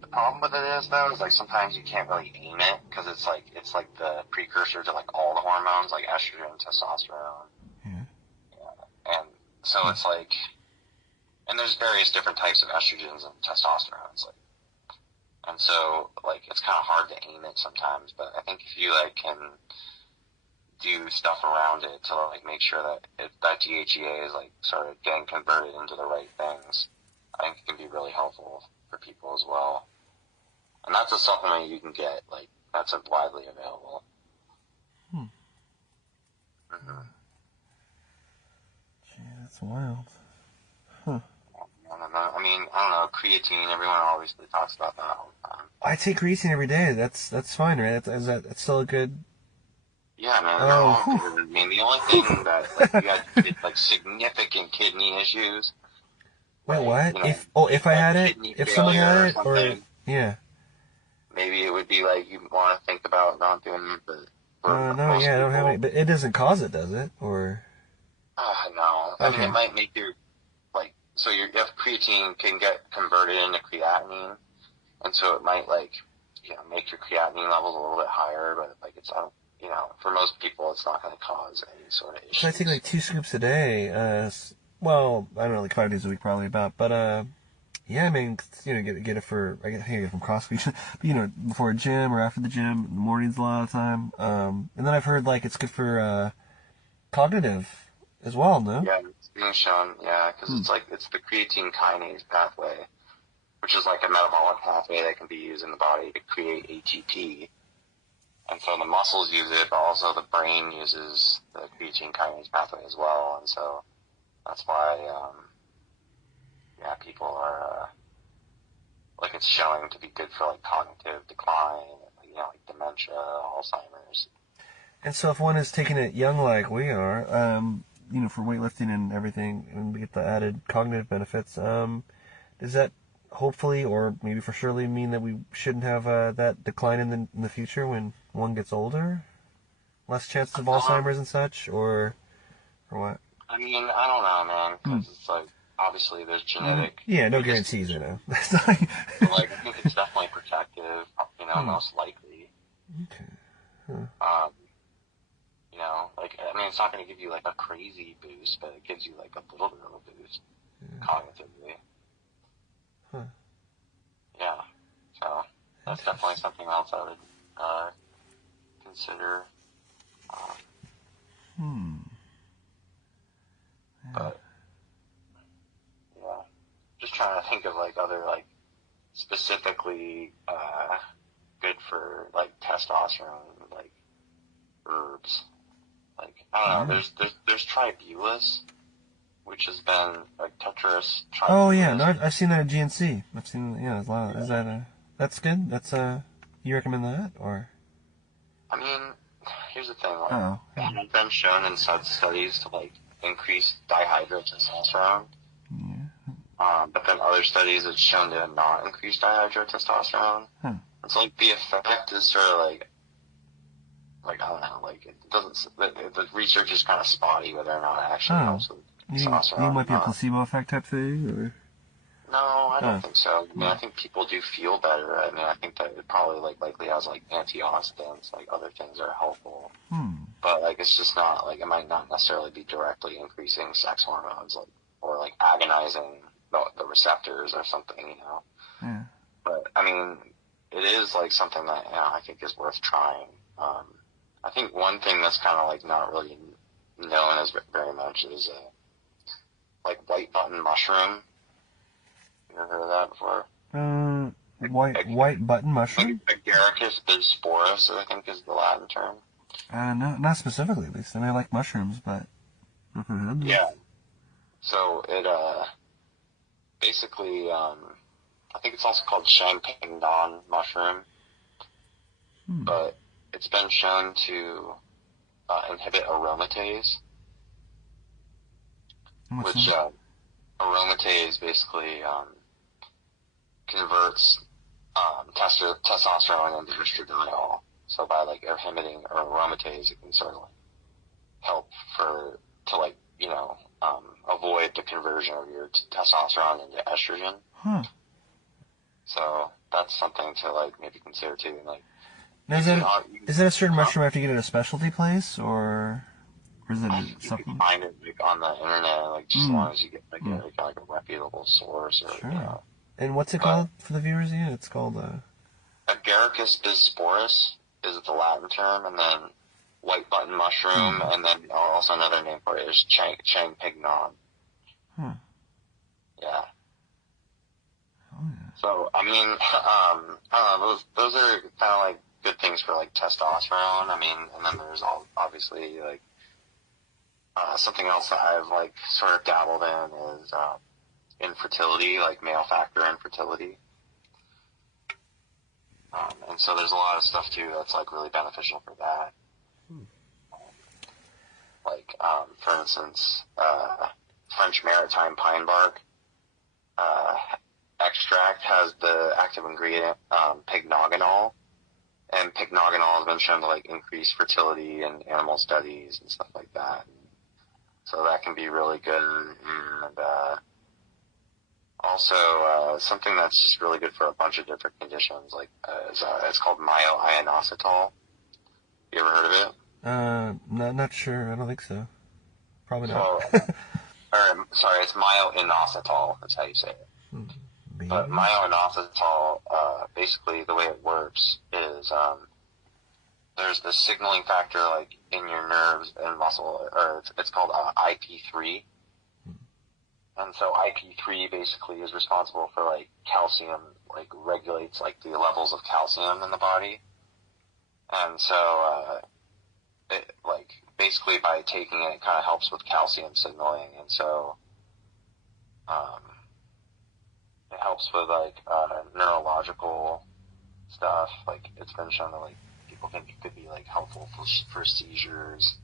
The problem with it is, though, is, like, sometimes you can't really aim it, because it's like the precursor to, like, all the hormones, like estrogen, testosterone. Yeah. And so it's like, and there's various different types of estrogens and testosterone. It's like, And so, like, it's kind of hard to aim it sometimes, but I think if you, like, can do stuff around it to, like, make sure that that DHEA is, like, sort of getting converted into the right things, I think it can be really helpful for people as well. And that's a supplement you can get, like, that's widely available. Gee, that's wild. Huh. I mean, I don't know, creatine, everyone obviously talks about that all the time. I take creatine every day. That's fine, right? That's still a good... Yeah, man, they're Oh, all good. I mean, the only thing that, like, you had, like, significant kidney issues. Wait, like, what? You know, if I had it? kidney If someone failure had it? Or... something, Yeah. maybe it would be, like, you want to think about not doing it, but for No, most yeah, I don't have people, any... But it doesn't cause it, does it? Or... no. I mean, Okay. it might make your, like, so if creatine can get converted into creatinine, and so it might, like, you know, make your creatinine levels a little bit higher, but, like, it's not, you know, for most people, it's not going to cause any sort of issues. So I take like 2 scoops a day. Well, I don't know, like 5 days a week probably about. But yeah, I mean, you know, get it for I think I get it from CrossFit. But, you know, before a gym or after the gym, in the mornings a lot of the time. And then I've heard like it's good for cognitive as well. No? Yeah, it's being shown. Yeah, because it's the creatine kinase pathway, which is like a metabolic pathway that can be used in the body to create ATP. And so the muscles use it, but also the brain uses the creatine kinase pathway as well. And so that's why, people are, like, it's showing to be good for, like, cognitive decline, you know, like dementia, Alzheimer's. And so if one is taking it young like we are, you know, for weightlifting and everything, and we get the added cognitive benefits, does that hopefully, or maybe for surely, mean that we shouldn't have that decline in the future when one gets older? Less chances of Alzheimer's and such, or what? I mean, I don't know, man, because it's like, obviously there's genetic... Yeah, no guarantees, I know. But, like, I think it's definitely protective, you know, most likely. Okay. Huh. You know, like, I mean, it's not going to give you, like, a crazy boost, but it gives you, like, a little bit of a boost cognitively. Huh. Yeah, so that's definitely something else I would consider. But yeah, just trying to think of like other like specifically good for like testosterone like herbs. Like I don't know, there's tribulus, which has been like Tetris. Oh yeah, no, I've seen that at GNC. I've seen there's a lot. Is that that's good? That's you recommend that or? I mean, here's the thing. Like, it's been shown in studies to like increase dihydrotestosterone. Yeah. But then other studies it's shown to not increase dihydrotestosterone. It's like the effect is sort of like I don't know, like it doesn't. The research is kind of spotty whether or not it actually helps with testosterone. You might be a placebo effect type thing, or? No, I don't think so. I mean, I think people do feel better. I mean, I think that it probably likely has like antioxidants, like other things that are helpful. But like, it's just not like it might not necessarily be directly increasing sex hormones, like or like agonizing the receptors or something, you know. Yeah. But I mean, it is like something that I think is worth trying. I think one thing that's kind of like not really known as very much is like white button mushroom. You ever heard of that before? White button mushroom? Agaricus bisporus, I think is the Latin term. No, not specifically, at least. I mean, I like mushrooms, but... Yeah. So it, basically, I think it's also called champignon mushroom. But it's been shown to inhibit aromatase. Which, aromatase basically converts testosterone into estradiol. So by like inhibiting aromatase, it can sort of like help to like avoid the conversion of your testosterone into estrogen. So that's something to like maybe consider too. Like, now, is that a certain mushroom I have to get at a specialty place, or is it you can find it like on the internet, like just as long as you get like a reputable source, or Sure. And what's it called for the viewers again? It's called Agaricus bisporus is the Latin term, and then white button mushroom, and then also another name for it is champignon. Yeah. So, I mean, I don't know, those are kind of like good things for like testosterone. I mean, and then there's obviously like something else that I've like sort of dabbled in is infertility, like male factor infertility. And so there's a lot of stuff too that's like really beneficial for that. Like, for instance, French maritime pine bark extract has the active ingredient pygnogonol, and pygnogonol has been shown to like increase fertility in animal studies and stuff like that. So that can be really good, and also something that's just really good for a bunch of different conditions. Like it's called myoinositol. You ever heard of it? Not sure. I don't think so. Probably not. Sorry, it's myoinositol. That's how you say it. Maybe. But myoinositol, basically the way it works is there's this signaling factor like in your nerves and muscle, or it's called IP3. And so IP3 basically is responsible for like calcium, like regulates like the levels of calcium in the body. And so it like basically by taking it, it kind of helps with calcium signaling, and so it helps with like neurological stuff. Like it's been shown that like people think it could be like helpful for seizures.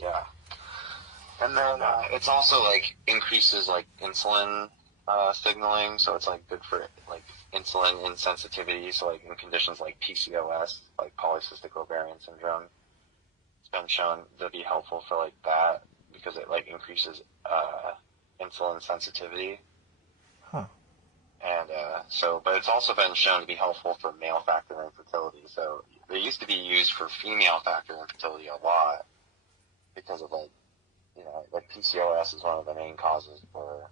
Yeah. And then it's also like increases like insulin signaling, so it's like good for like insulin insensitivity. So like in conditions like PCOS, like polycystic ovarian syndrome, it's been shown to be helpful for like that because it like increases insulin sensitivity. And but it's also been shown to be helpful for male factor infertility. So they used to be used for female factor infertility a lot because of like, you know, like PCOS is one of the main causes for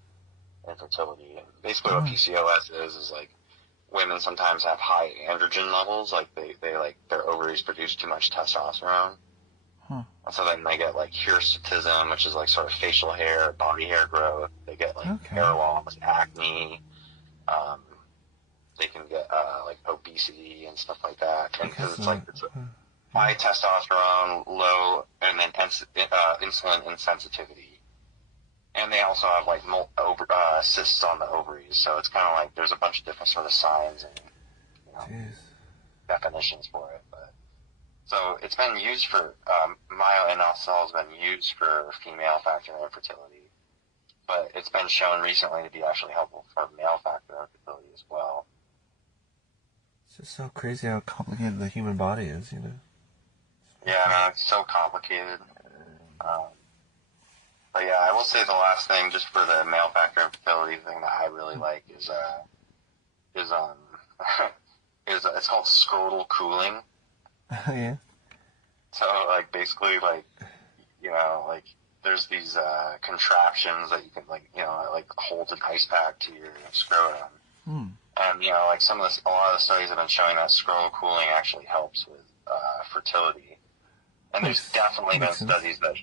infertility. And basically what PCOS is like women sometimes have high androgen levels, like they like their ovaries produce too much testosterone. And so then they get like hirsutism, which is like sort of facial hair, body hair growth. They get like hair loss, acne. They can get like obesity and stuff like that. And because it's like it's high testosterone, low, and then insulin insensitivity. And they also have like cysts on the ovaries, so it's kind of like there's a bunch of different sort of signs and, you know, definitions for it. But so it's been used for myoinositol has been used for female factor infertility, but it's been shown recently to be actually helpful for male factor infertility as well. It's just so crazy how complicated the human body is, you know. Yeah, man, it's so complicated. But yeah, I will say the last thing, just for the male factor infertility thing that I really like is it's called scrotal cooling. Yeah. So like basically like, you know, like there's these contraptions that you can like, you know, like hold an ice pack to your scrotum. And you know, like a lot of the studies have been showing that scrotal cooling actually helps with fertility. And there's definitely been studies that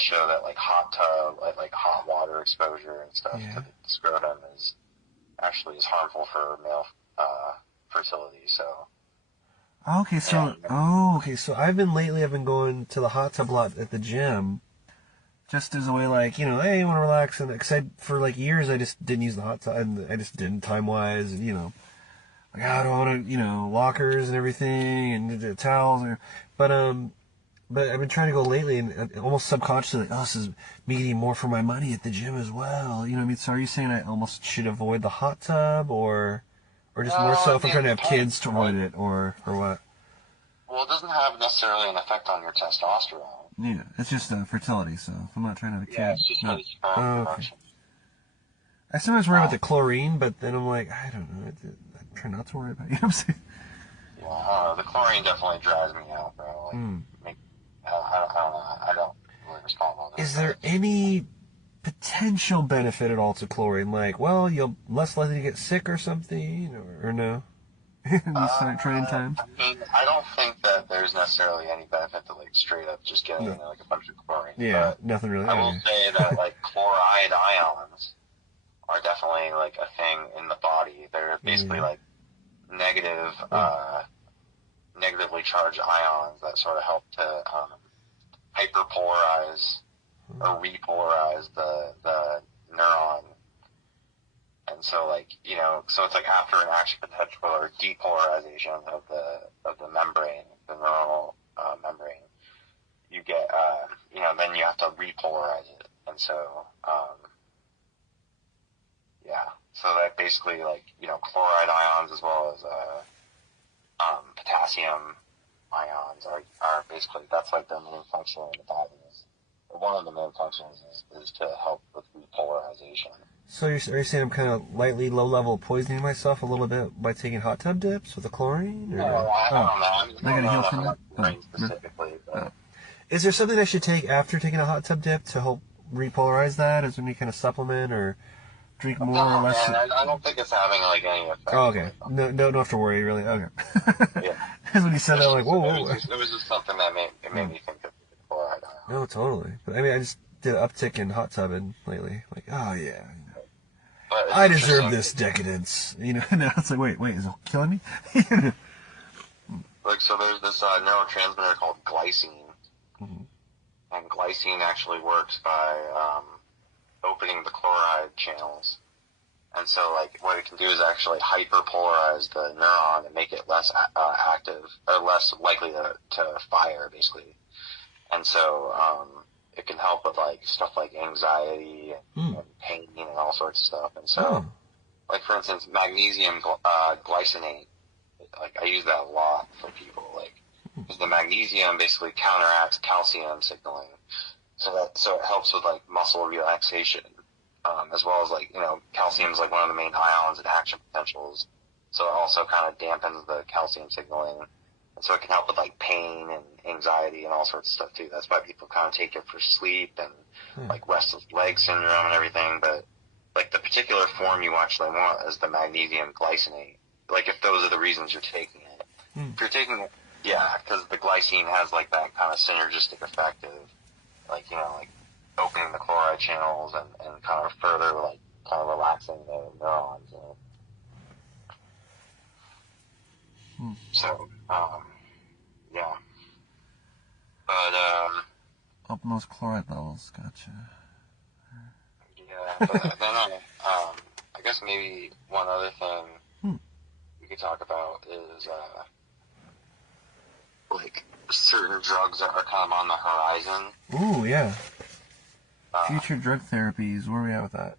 show that like hot tub, like hot water exposure and stuff to the scrotum is actually harmful for male fertility. So. So I've been going to the hot tub a lot at the gym, just as a way, like, you know, hey, you want to relax, and because for like years I just didn't use the hot tub, and I just didn't time wise, and you know, like I don't want to, you know, lockers and everything, and the towels, but I've been trying to go lately, and almost subconsciously, like, oh, this is me getting more for my money at the gym as well. You know what I mean? So are you saying I almost should avoid the hot tub, or just more so if I'm trying to have kids to avoid it, or what? Well, it doesn't have necessarily an effect on your testosterone. Yeah, it's just fertility, so if I'm not trying to have a kid. Yeah, it's just for sperm production. I sometimes worry about the chlorine, but then I'm like, I don't know. I try not to worry about it. You know what I'm saying? Yeah, I don't know. The chlorine definitely drives me out, bro. Like, I don't know. I don't really respond well to it. Is there any potential benefit at all to chlorine? Like, well, you're less likely to get sick or something, or no? In these trying times? I mean, I don't think that there's necessarily any benefit to like straight up just getting No. like a bunch of chlorine. Yeah, But nothing really. I will say that like chloride ions are definitely like a thing in the body. They're basically like negative, negatively charged ions that sort of help to hyperpolarize or repolarize the neuron. And so, like, you know, so it's like after an action potential or depolarization of the membrane, the neuronal membrane, you get, you know, then you have to repolarize it. And so, yeah, so that basically, like, you know, chloride ions as well as potassium ions are basically, that's like their main function in the body. One of the main functions is to help with repolarization. So are you saying I'm kind of lightly, low-level poisoning myself a little bit by taking hot tub dips with the chlorine? Or no, I don't know. I mean, I gotta heal from it? Chlorine specifically, but... Is there something I should take after taking a hot tub dip to help repolarize that? Is there any kind of supplement or drink more or less? Man, I don't think it's having like any effect. Oh, okay. No, don't have to worry, really. Okay. Yeah. Because when you said that, I'm like, whoa. It was just something that made me think of chloride ions. No, totally. But I mean, I just did an uptick in hot tubbing lately. Like, oh yeah. I deserve this decadence. You know, now it's like, wait, is it killing me? Like, so there's this neurotransmitter called glycine. Mm-hmm. And glycine actually works by opening the chloride channels. And so, like, what it can do is actually hyperpolarize the neuron and make it less active, or less likely to fire, basically. And so, it can help with, like, stuff like anxiety and pain and all sorts of stuff. And so, like, for instance, magnesium glycinate, like, I use that a lot for people, like, because the magnesium basically counteracts calcium signaling. So it helps with, like, muscle relaxation, as well as, like, you know, calcium is, like, one of the main ions in action potentials. So it also kind of dampens the calcium signaling. And so it can help with, like, pain and anxiety and all sorts of stuff, too. That's why people kind of take it for sleep and, like, restless leg syndrome and everything. But, like, the particular form you actually want is the magnesium glycinate. Like, if those are the reasons you're taking it. If you're taking it, yeah, because the glycine has, like, that kind of synergistic effect of, like, you know, like, opening the chloride channels and kind of further, like, kind of relaxing the neurons, you know. So, yeah. But, open those chloride levels, gotcha. Yeah, but then I guess maybe one other thing we could talk about is, like, certain drugs that are kind of on the horizon. Ooh, yeah. Future drug therapies, where are we at with that?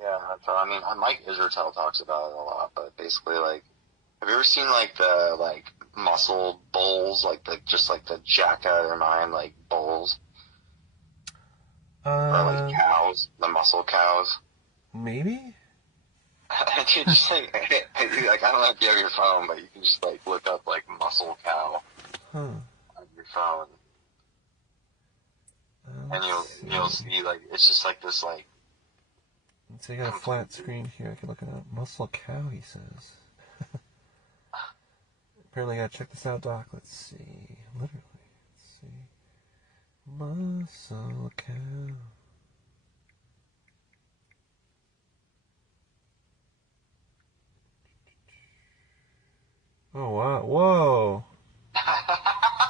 Yeah, so, I mean, Mike Israetel talks about it a lot, but basically, like, have you ever seen, like, the, like, muscle bulls, like, just, like, the jack out of their mind, like, bulls? Or, like, cows, the muscle cows? Maybe? Dude, just, like, I don't know if you have your phone, but you can just, like, look up, like, muscle cow on your phone. And you'll see, like, it's just, like, this, like... So you got a flat screen here, I can look it up. Muscle cow, he says. Apparently I gotta check this out, Doc. Let's see. Literally. Let's see. Muscle cow. Oh, wow. Whoa!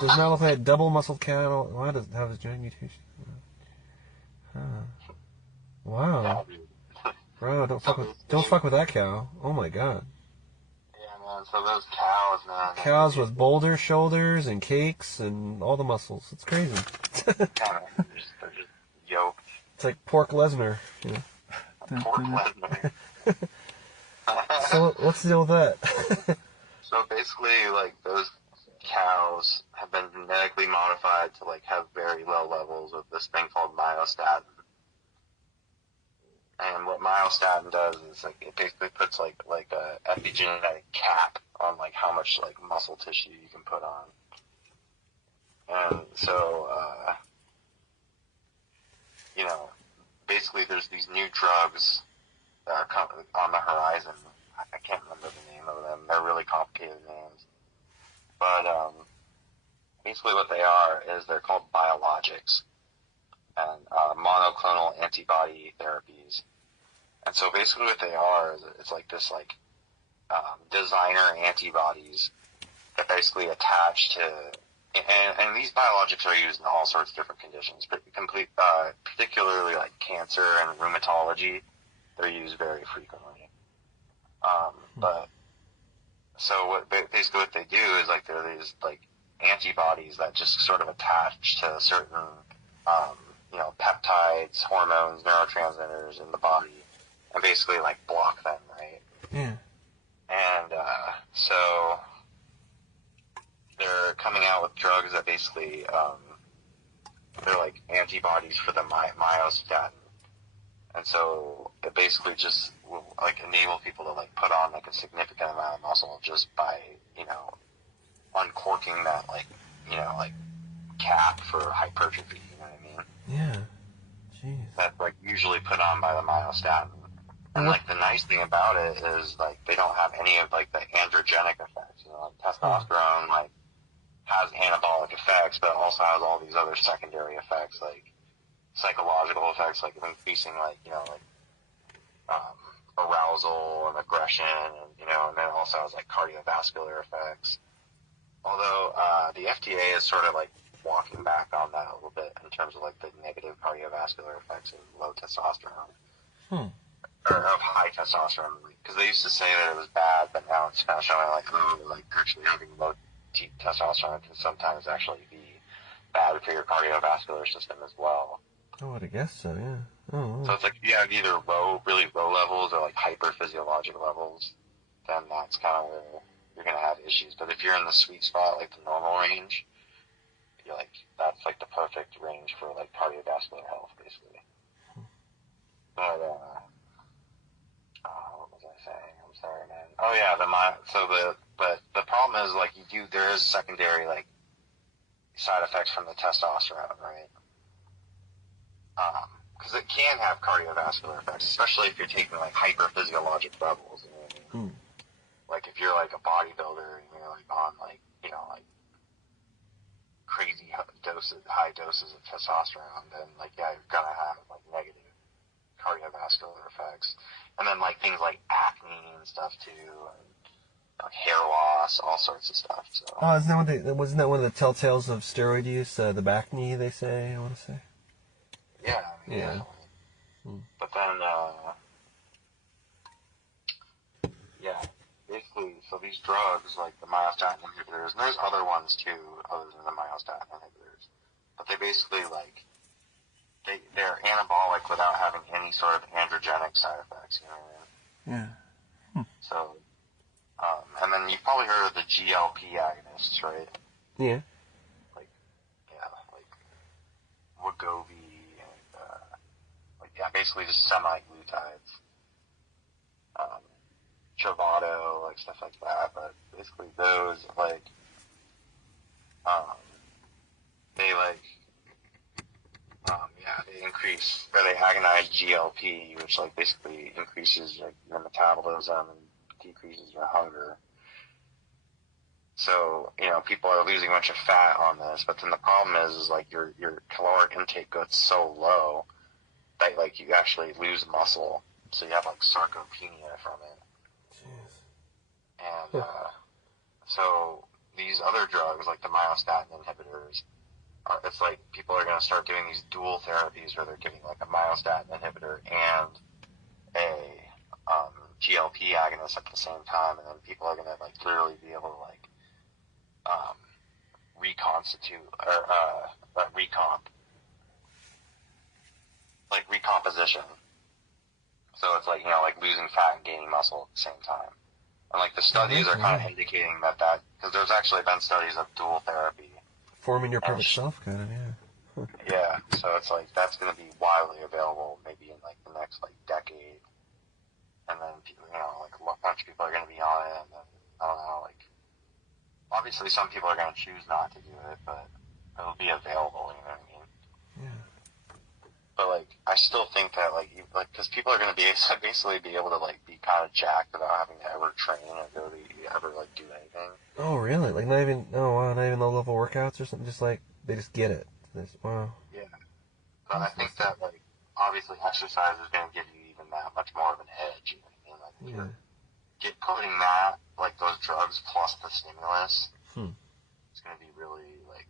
Does not look like double muscle cow. Why does it have a genetic mutation? Huh. Wow. Bro, don't fuck with that cow. Oh my god. Yeah, man, so those cows, man. Cows with boulder shoulders and cakes and all the muscles. It's crazy. They're just yoked. It's like pork Lesnar, you know. Pork Lesnar. So what's the deal with that? So basically, like, those cows have been genetically modified to, like, have very low levels of this thing called myostatin. And what myostatin does is, like, it basically puts, like a epigenetic cap on, like, how much, like, muscle tissue you can put on. And so, you know, basically there's these new drugs that are on the horizon. I can't remember the name of them. They're really complicated names. But basically what they are is they're called biologics and monoclonal antibody therapies. And so basically what they are is it's like this like designer antibodies that basically attach to, and these biologics are used in all sorts of different conditions, but particularly like cancer and rheumatology, they're used very frequently. But so basically what they do is like they're these like antibodies that just sort of attach to certain peptides, hormones, neurotransmitters in the body, and basically like block them, right? Yeah. And so they're coming out with drugs that basically they're like antibodies for the myostatin, and so it basically just will like enable people to like put on like a significant amount of muscle just by uncorking that like cap for hypertrophy. You know what I mean? Yeah. Jeez. That's like usually put on by the myostatin. And like the nice thing about it is like they don't have any of like the androgenic effects. Like testosterone like has anabolic effects, but also has all these other secondary effects like psychological effects, like increasing arousal and aggression, and then it also has like cardiovascular effects. Although the FDA is sort of like walking back on that a little bit in terms of like the negative cardiovascular effects of low testosterone. Or of high testosterone, because they used to say that it was bad, but now it's kind of showing like actually having low testosterone can sometimes actually be bad for your cardiovascular system as well. I would have guessed so, yeah. Oh. So it's like you have either really low levels or like hyperphysiologic levels, then that's kind of where you're gonna have issues. But if you're in the sweet spot, like the normal range, you're like that's like the perfect range for like cardiovascular health, basically. But what was I saying? I'm sorry, man. Oh yeah, the problem is like there is secondary like side effects from the testosterone, right? Because it can have cardiovascular effects, especially if you're taking like hyperphysiologic levels. You know what I mean? Like if you're like a bodybuilder and you're like on like crazy high doses of testosterone, then like yeah, you're gonna have like negative cardiovascular effects. And then like things like acne and stuff too, and like hair loss, all sorts of stuff. So. Oh, wasn't that one of the telltales of steroid use? The back knee, they say. I want to say. Yeah. Definitely. But then, basically, so these drugs like the myostatin inhibitors, and there's other ones too, other than the myostatin inhibitors, but they basically like. They're anabolic without having any sort of androgenic side effects, you know what I mean? Yeah. So, and then you've probably heard of the GLP agonists, right? Yeah. Like Wegovy and, basically just semi-glutides. Travado, like stuff like that, but basically those, like, they increase, or they agonize GLP, which like basically increases like your metabolism and decreases your hunger. So, people are losing a bunch of fat on this, but then the problem is like your caloric intake goes so low that like you actually lose muscle. So you have like sarcopenia from it. Jeez. And so these other drugs, like the myostatin inhibitors, it's like people are going to start doing these dual therapies where they're giving like a myostatin inhibitor and a GLP agonist at the same time, and then people are going to like literally be able to like reconstitute or recomposition. So it's like like losing fat and gaining muscle at the same time. And like the studies are kind of indicating that because there's actually been studies of dual therapy. Forming your perfect self, kind of, yeah. Yeah, so it's like that's going to be widely available maybe in like the next like decade, and then like a bunch of people are going to be on it, and then I don't know, like obviously some people are going to choose not to do it, but it'll be available. You know what I mean? Yeah. But like I still think think that because people are going to be basically be able to like be kind of jacked without having to ever train or really ever like do anything. Oh, really? Like not even not even low level workouts or something. Just like they just get it. Wow. Yeah. But I think that like obviously exercise is going to give you even that much more of an edge. You know what I mean? Like if you're putting that like those drugs plus the stimulus, it's going to be really like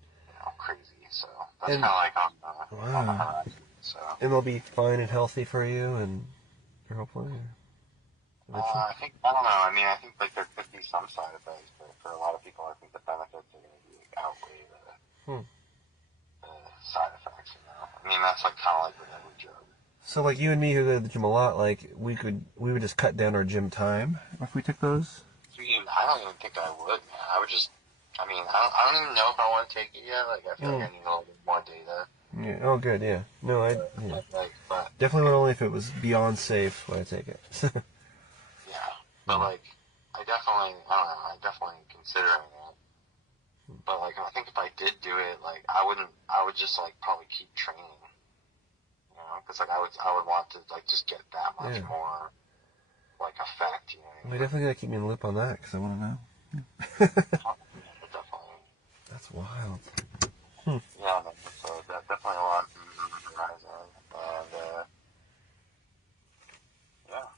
crazy. So that's kind of like on the horizon. So. And they'll be fine and healthy for you, and hopefully. I don't know. I mean, I think like there could be some side effects, but for a lot of people, I think the benefits are going to be like, outweigh the side effects. You know, I mean that's like kind of like with every drug. So like you and me who go to the gym a lot, like we would just cut down our gym time if we took those. I don't even think I would, man. I would just. I mean, I don't even know if I want to take it yet. Like I feel like I need a little bit more data. Yeah. Oh, good. Yeah. No, But definitely would only if it was beyond safe when I take it. Yeah, but like, I don't know. I definitely considering it. But like, I think if I did do it, like, I would just like probably keep training. You know, because like I would want to like just get that much more like effect. You know. Well, you definitely gotta keep me in the loop on that because I want to know. Definitely. That's wild. Yeah, man, so definitely a lot on the horizon, and yeah.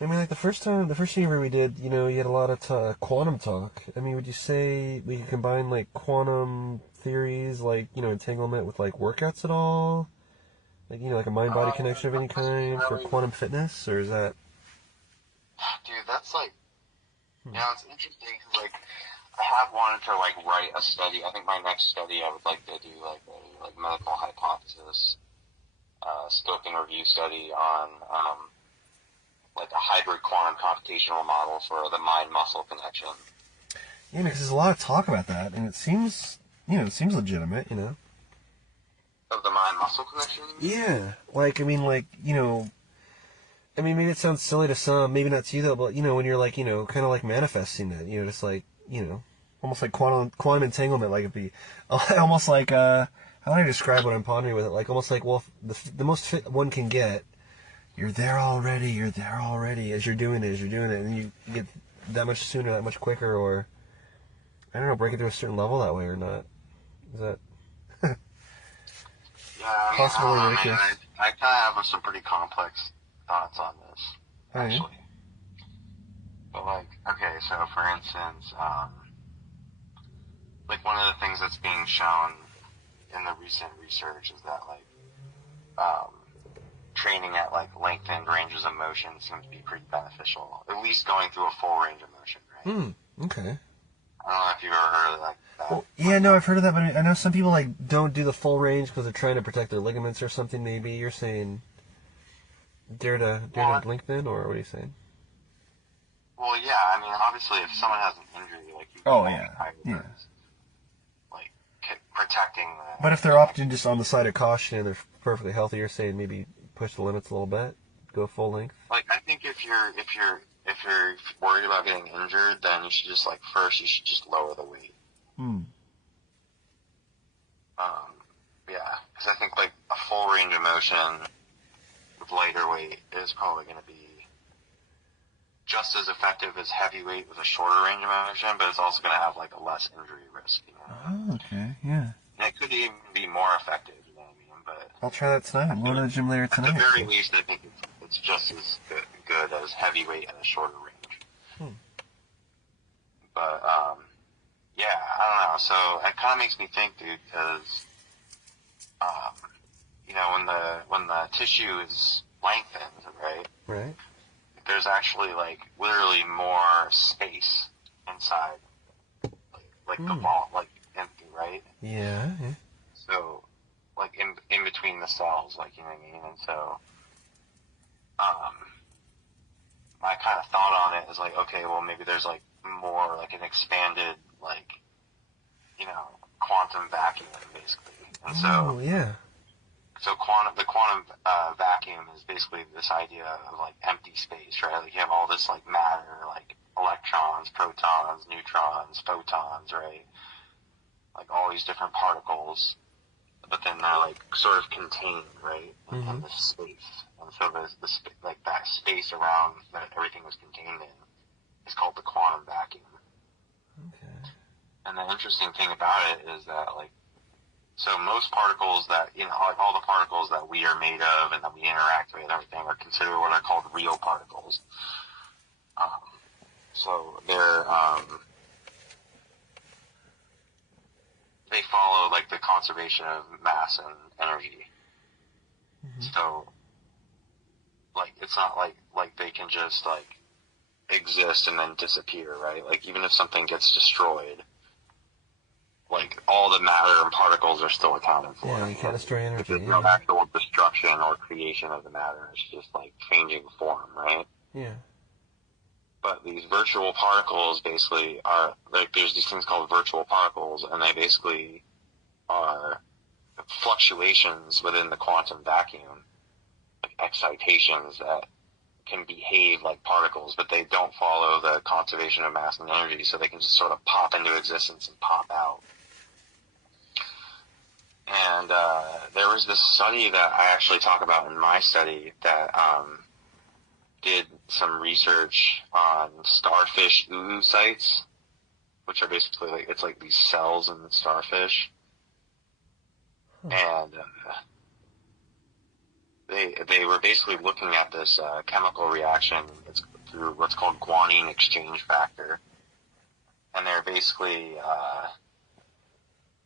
I mean, like the first interview we did, you had a lot of quantum talk. I mean, would you say we could combine like quantum theories, like entanglement with like workouts at all? Like like a mind-body connection of any kind for quantum fitness, or is that? Dude, that's like, it's interesting because like I have wanted to like write a study. I think my next study I would like to do like a medical hypothesis, scope and review study on like a hybrid quantum computational model for the mind-muscle connection. Yeah, because there's a lot of talk about that, and it seems legitimate, Of the mind-muscle connection? Yeah, like, I mean, maybe it sounds silly to some, maybe not to you though, but, when you're like, kind of like manifesting that, just like, almost like quantum entanglement, like it'd be almost like, how do I describe what I'm pondering with it? Like, almost like, well, the most fit one can get, you're there already, as you're doing it, and you get that much sooner, that much quicker, or, I don't know, break it to a certain level that way or not. Is that... Yeah, possibly ridiculous. I kind of have some pretty complex thoughts on this, actually. Yeah. But like, okay, so for instance, like one of the things that's being shown in the recent research is that like, training at like lengthened ranges of motion seems to be pretty beneficial. At least going through a full range of motion, right? Okay. I don't know if you've ever heard of like that. Well, yeah, no, I've heard of that, but I know some people like don't do the full range because they're trying to protect their ligaments or something. Maybe you're saying dare to lengthen, or what are you saying? Well, yeah, I mean, obviously, if someone has an injury, like you yeah, like protecting. But if they're opting just on the side of caution and they're perfectly healthy, you're saying maybe push the limits a little bit, go full length. Like I think if you're worried about getting injured, then you should just just lower the weight. Yeah, because I think like a full range of motion with lighter weight is probably going to be just as effective as heavy weight with a shorter range of motion, but it's also going to have like a less injury risk. Oh, okay, yeah. And it could even be more effective. You know what I mean? But I'll try that tonight. I'm going to the gym later tonight. At the very least, I think it's just as good as heavy weight at a shorter range. But yeah, I don't know. So it kind of makes me think, dude, because when the tissue is lengthened, right, there's actually like literally more space inside, like the vault, like empty, right? Yeah. So like in between the cells, like you know what I mean, and so my kind of thought on it is like, okay, well maybe there's like more like an expanded like quantum vacuum basically, and so the quantum vacuum is basically this idea of like empty space, right? Like you have all this like matter, like electrons, protons, neutrons, photons, right? Like all these different particles they're like sort of contained, right, in this space. And so like that space around that everything was contained in is called the quantum vacuum. Okay. And the interesting thing about it is that, like, so most particles that, like all the particles that we are made of and that we interact with and everything are considered what are called real particles. So they follow like the conservation of mass and energy. So, like, it's not like they can just like exist and then disappear, right? Like, even if something gets destroyed, like, all the matter and particles are still accounted for. Yeah, you can't destroy energy. There's no actual destruction or creation of the matter. It's just like changing form, right? Yeah. But these virtual particles basically are, like, there's these things called virtual particles, and they basically are fluctuations within the quantum vacuum, like excitations that can behave like particles, but they don't follow the conservation of mass and energy, so they can just sort of pop into existence and pop out. And there was this study that I actually talk about in my study that did some research on starfish oocytes, which are basically like, it's like these cells in the starfish. And they were basically looking at this chemical reaction through what's called guanine exchange factor, and they're basically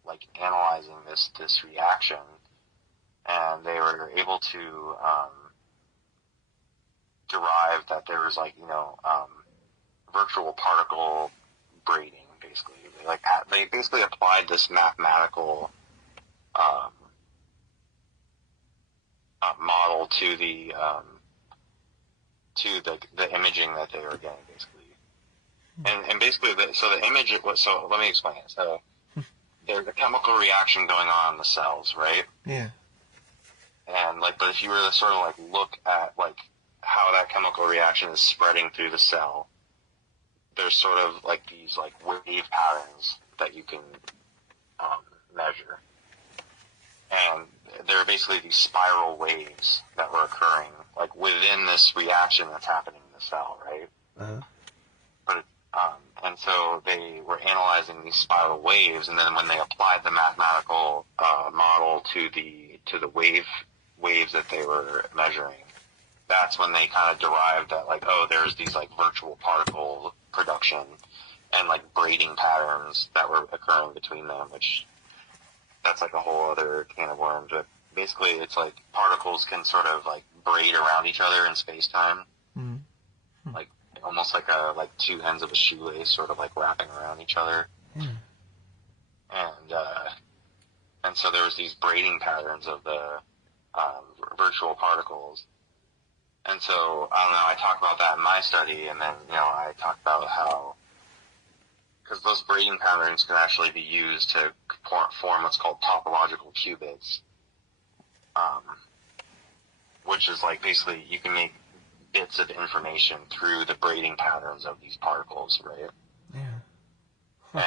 like analyzing this reaction, and they were able to derive that there was like virtual particle braiding, basically. They basically applied this mathematical model to the imaging that they were getting, basically. And basically, so the image, so let me explain it. So there's a chemical reaction going on in the cells, right? Yeah. And like, but if you were to sort of like look at like how that chemical reaction is spreading through the cell, there's sort of like these like wave patterns that you can measure. And there are basically these spiral waves that were occurring like within this reaction that's happening in the cell, right? But and so they were analyzing these spiral waves, and then when they applied the mathematical model to the waves that they were measuring, that's when they kind of derived that, like, oh, there's these like virtual particle production and like braiding patterns that were occurring between them, which that's like a whole other can of worms. But basically, it's like particles can sort of like braid around each other in space-time, like almost like two ends of a shoelace, sort of like wrapping around each other. And so there was these braiding patterns of the virtual particles. And so, I don't know, I talk about that in my study, and then, I talk about how, because those braiding patterns can actually be used to form what's called topological qubits, which is like basically you can make bits of information through the braiding patterns of these particles, right? Yeah.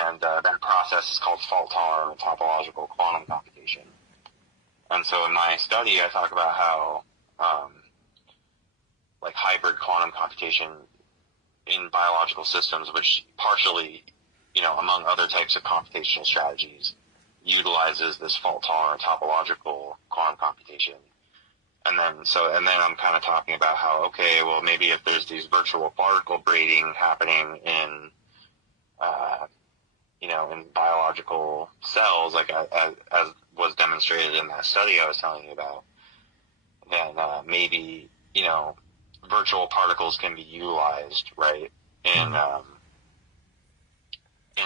And that process is called fault-tolerant topological quantum computation. And so in my study, I talk about how like hybrid quantum computation in biological systems, which partially, among other types of computational strategies, utilizes this fault-tolerant topological quantum computation. And then I'm kind of talking about how, okay, well, maybe if there's these virtual particle braiding happening in in biological cells, like as was demonstrated in that study I was telling you about, then maybe, virtual particles can be utilized, right, in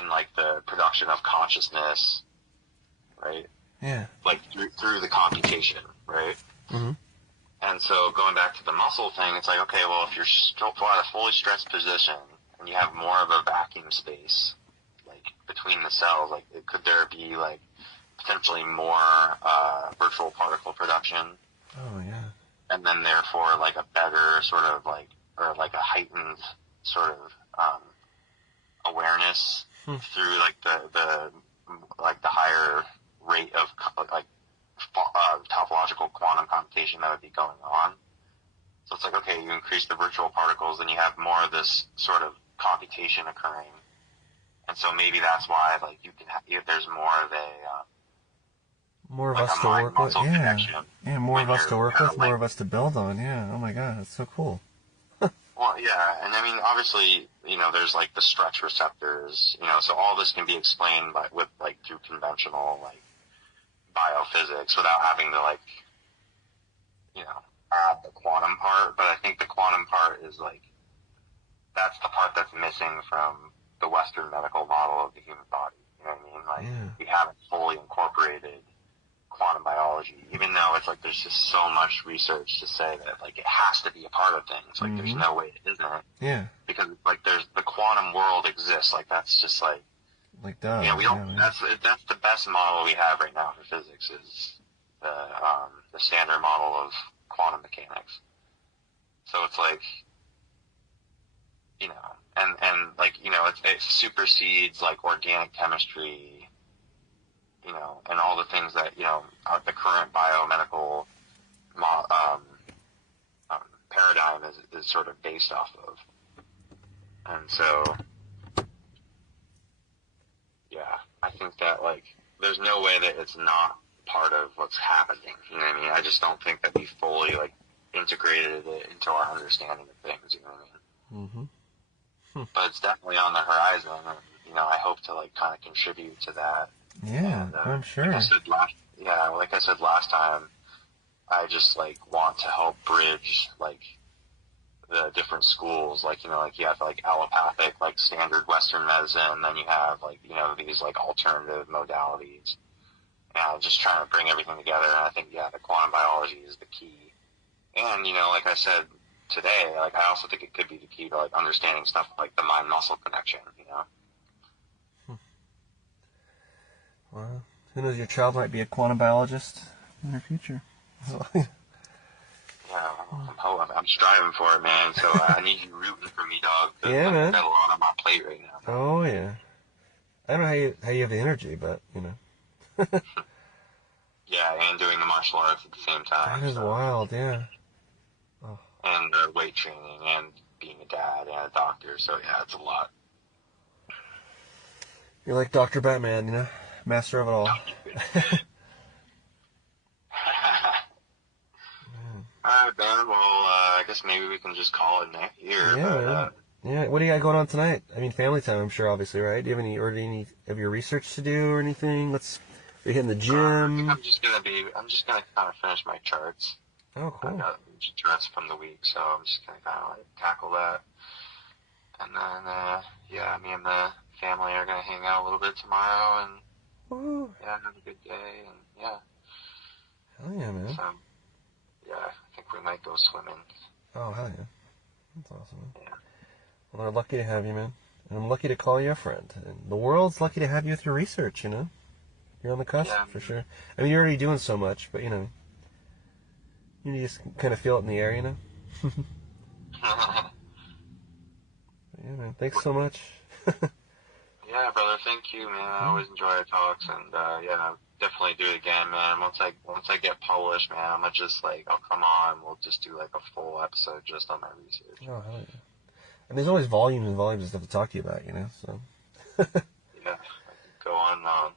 like the production of consciousness, right? Yeah. Like through the computation, right? And so going back to the muscle thing, it's like, okay, well, if you're still at a fully stressed position and you have more of a vacuum space, like between the cells, like could there be like potentially more virtual particle production? Oh, yeah. And then therefore like a better sort of like, or like a heightened sort of awareness through like the higher rate of like topological quantum computation that would be going on. So it's like, okay, you increase the virtual particles, then you have more of this sort of computation occurring. And so maybe that's why, like, you can there's more of a more of like us a to work with. mind-muscle Yeah. connection. Yeah, more of us to work with, Like, more of us to build on. Yeah. Oh my God, that's so cool. well, yeah, and I mean, obviously, there's like the stretch receptors, so all this can be explained through conventional like biophysics without having to like, add the quantum part. But I think the quantum part is like, that's the part that's missing from the Western medical model of the human body. You know what I mean? Like, we haven't fully incorporated quantum biology, even though it's like there's just so much research to say that like it has to be a part of things. Like, there's no way it isn't. Yeah. Because like there's the quantum world exists. Like, that's just like duh. we don't. That's the best model we have right now for physics is the standard model of quantum mechanics. So it's like, and like, it supersedes like organic chemistry, and all the things that, the current biomedical paradigm is sort of based off of. And so, yeah, I think that, like, there's no way that it's not part of what's happening. You know what I mean? I just don't think that we fully, like, integrated it into our understanding of things. You know what I mean? But it's definitely on the horizon, and, I hope to, like, kind of contribute to that. Yeah, and, I'm sure. Like I said last time, I just, like, want to help bridge, like, the different schools. Like, like, you have, like, allopathic, like, standard Western medicine, then you have, like, these, like, alternative modalities. And just trying to bring everything together, and I think, the quantum biology is the key. And, like I said today, like, I also think it could be the key to, like, understanding stuff like the mind-muscle connection, Well, who knows, your child might be a quantum biologist in the future. Yeah, I'm striving for it, man, so I need you rooting for me, dog. Yeah, man. I've got a lot on my plate right now. Oh, yeah. I don't know how you have the energy, but, Yeah, and doing the martial arts at the same time. That is wild, yeah. Oh. And weight training, and being a dad, and a doctor, so yeah, it's a lot. You're like Dr. Batman, master of it all. Alright, man, well, I guess maybe we can just call it here. Yeah, man. Yeah, what do you got going on tonight? I mean, family time, I'm sure, obviously, right? Do you have any of your research to do or anything? Are you hitting the gym? I think I'm just gonna kind of finish my charts. Oh, cool. I got charts from the week, so I'm just gonna kind of like tackle that. And then, me and the family are gonna hang out a little bit tomorrow, and have a good day, and yeah. Hell yeah, man. So, I think we might go swimming. Oh, hell yeah. That's awesome, man. Yeah. Well, they're lucky to have you, man. And I'm lucky to call you a friend. And the world's lucky to have you with your research, You're on the cusp, for sure. I mean, you're already doing so much, but, you just kind of feel it in the air, Yeah, man. Thanks so much. Yeah, brother. Thank you, man. I always enjoy our talks, and definitely do it again, man. Once I get published, man, I'm gonna just I'll come on. We'll just do like a full episode just on my research. Oh, hell yeah. And there's always volumes and volumes of stuff to talk to you about, So. Yeah, I can go on and on.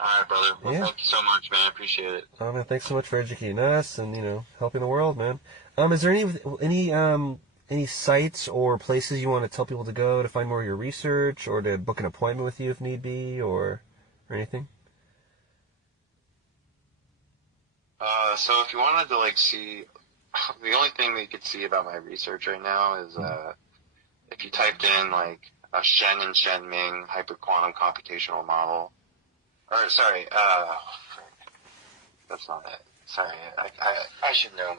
All right, brother. Well, thank you so much, man. I appreciate it. Oh, man, thanks so much for educating us and helping the world, man. Is there any sites or places you want to tell people to go to find more of your research, or to book an appointment with you if need be, or anything? So if you wanted to see, the only thing that you could see about my research right now is if you typed in a Shen and Shen Ming hyperquantum computational model. Or sorry, that's not it. Sorry, I should know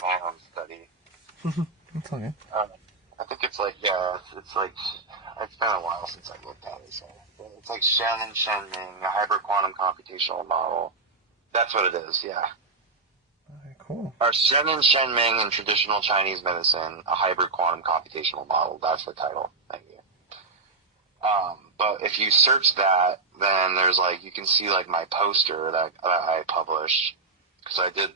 my own study. That's okay. I think it's it's been a while since I looked at it, so it's Shen and Shen Ming, a hyperquantum computational model. That's what it is, yeah. Okay, cool. Or Shen and Shen Ming in traditional Chinese medicine, a hyperquantum computational model. That's the title. Thank you. But if you search that, then there's you can see my poster that I published because I did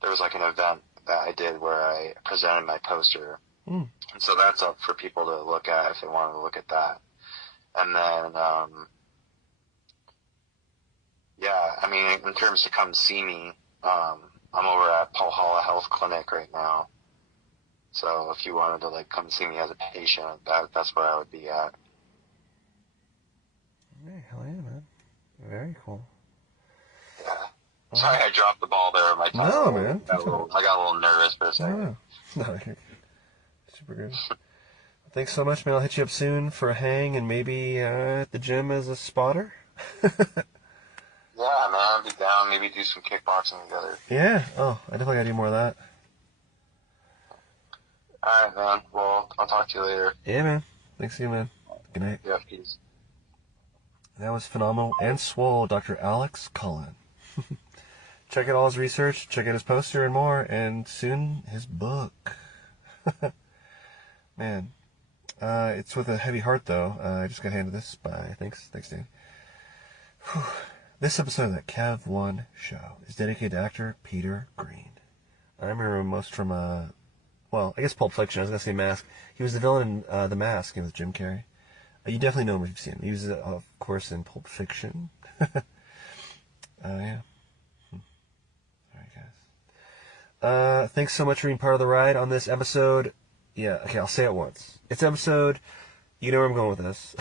there was like an event that I did where I presented my poster. Mm. And so that's up for people to look at if they wanted to look at that. And then, yeah, I mean, in terms of come see me, I'm over at Paul Health Clinic right now. So if you wanted to like come see me as a patient, that's where I would be at. Hey, hell yeah, man. Very cool. Yeah. Sorry, I dropped the ball there. My time. No, man. I got a little nervous for a second. No, you're super good. Thanks so much, man. I'll hit you up soon for a hang and maybe at the gym as a spotter. Yeah, man, I'll be down. Maybe do some kickboxing together. Yeah. Oh, I definitely gotta do more of that. All right, man. Well, I'll talk to you later. Yeah, man. Thanks to you, man. Good night. Yeah, peace. That was phenomenal and swole, Dr. Alex Cullen. Check out all his research, check out his poster and more, and soon his book. Man, it's with a heavy heart though. I just got handed this by, thanks Dan. Whew. This episode of the Kev One Show is dedicated to actor Peter Green. I remember him most from, well, I guess Pulp Fiction. I was gonna say Mask. He was the villain in The Mask with Jim Carrey. You definitely know him if you've seen him. He was, of course, in Pulp Fiction. Yeah. Alright, guys. Thanks so much for being part of the ride on this episode. Yeah, okay, I'll say it once. It's episode... You know where I'm going with this.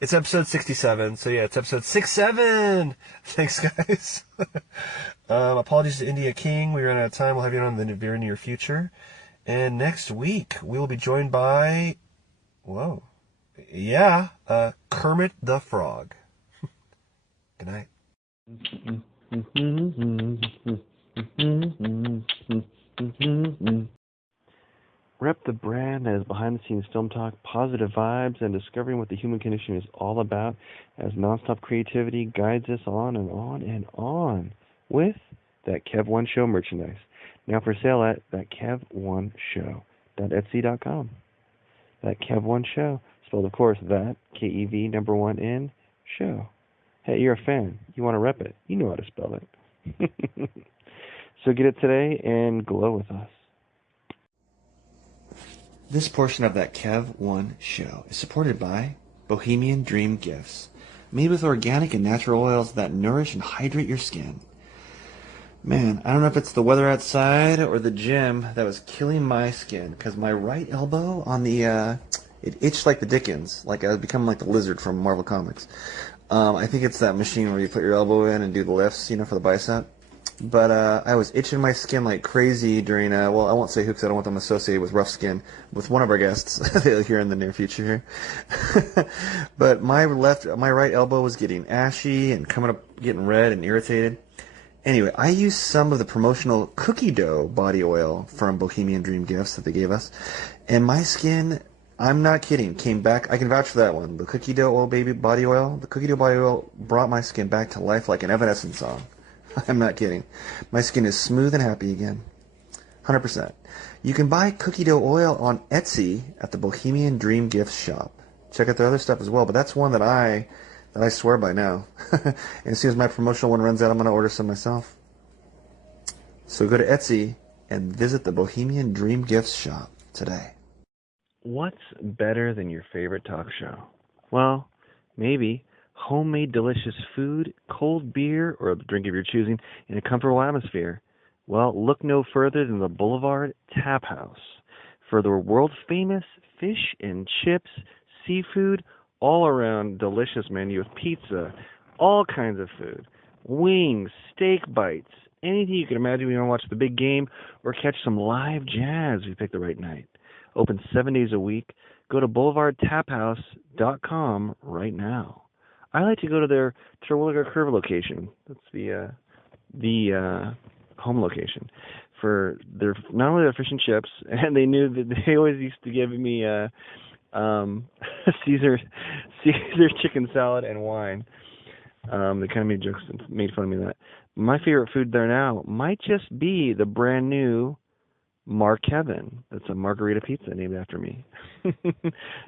It's episode 67. So yeah, it's episode 67. Thanks, guys. Apologies to India King. We ran out of time. We'll have you on in the very near future. And next week, we will be joined by... Whoa. Yeah, Kermit the Frog. Good night. Rep the brand as behind-the-scenes film talk, positive vibes, and discovering what the human condition is all about as nonstop creativity guides us on and on and on with that Kev One Show merchandise. Now for sale at thatkev1show.etsy.com. That Kev One Show, spelled of course that KEV number 1 N show. Hey, you're a fan. You want to rep it. You know how to spell it. So get it today and glow with us. This portion of that Kev One Show is supported by Bohemian Dream Gifts, made with organic and natural oils that nourish and hydrate your skin. Man, I don't know if it's the weather outside or the gym that was killing my skin, because my right elbow on the, it itched like the Dickens, like I was becoming like the lizard from Marvel Comics. I think it's that machine where you put your elbow in and do the lifts, you know, for the bicep. But I was itching my skin like crazy during, well, I won't say who because I don't want them associated with rough skin, with one of our guests here in the near future here. But my right elbow was getting ashy and coming up, getting red and irritated. Anyway, I used some of the promotional cookie dough body oil from Bohemian Dream Gifts that they gave us, and my skin, I'm not kidding, came back. I can vouch for that one. The cookie dough oil baby body oil, the cookie dough body oil brought my skin back to life like an Evanescence song. I'm not kidding. My skin is smooth and happy again. 100%. You can buy cookie dough oil on Etsy at the Bohemian Dream Gifts shop. Check out their other stuff as well, but that's one that I swear by now. And as soon as my promotional one runs out, I'm going to order some myself. So go to Etsy and visit the Bohemian Dream Gifts shop today. What's better than your favorite talk show? Well, maybe homemade delicious food, cold beer, or a drink of your choosing in a comfortable atmosphere. Well, look no further than the Boulevard Tap House for the world-famous fish and chips, seafood, all-around delicious menu with pizza, all kinds of food, wings, steak bites, anything you can imagine when you want to watch the big game or catch some live jazz if you pick the right night. Open 7 days a week. Go to boulevardtaphouse.com right now. I like to go to their Terwilliger Curve location. That's the home location for their not only their fish and chips, and they knew that they always used to give me Caesar chicken salad and wine. They kind of made jokes and made fun of me of that. My favorite food there now might just be the brand new Mark Kevin. It's a margarita pizza named after me. Don't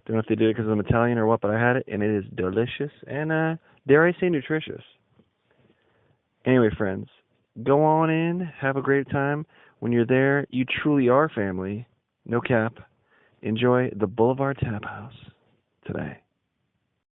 know if they did it because I'm Italian or what, but I had it, and it is delicious and, dare I say, nutritious. Anyway, friends, go on in, have a great time. When you're there, you truly are family. No cap. Enjoy the Boulevard Tap House today.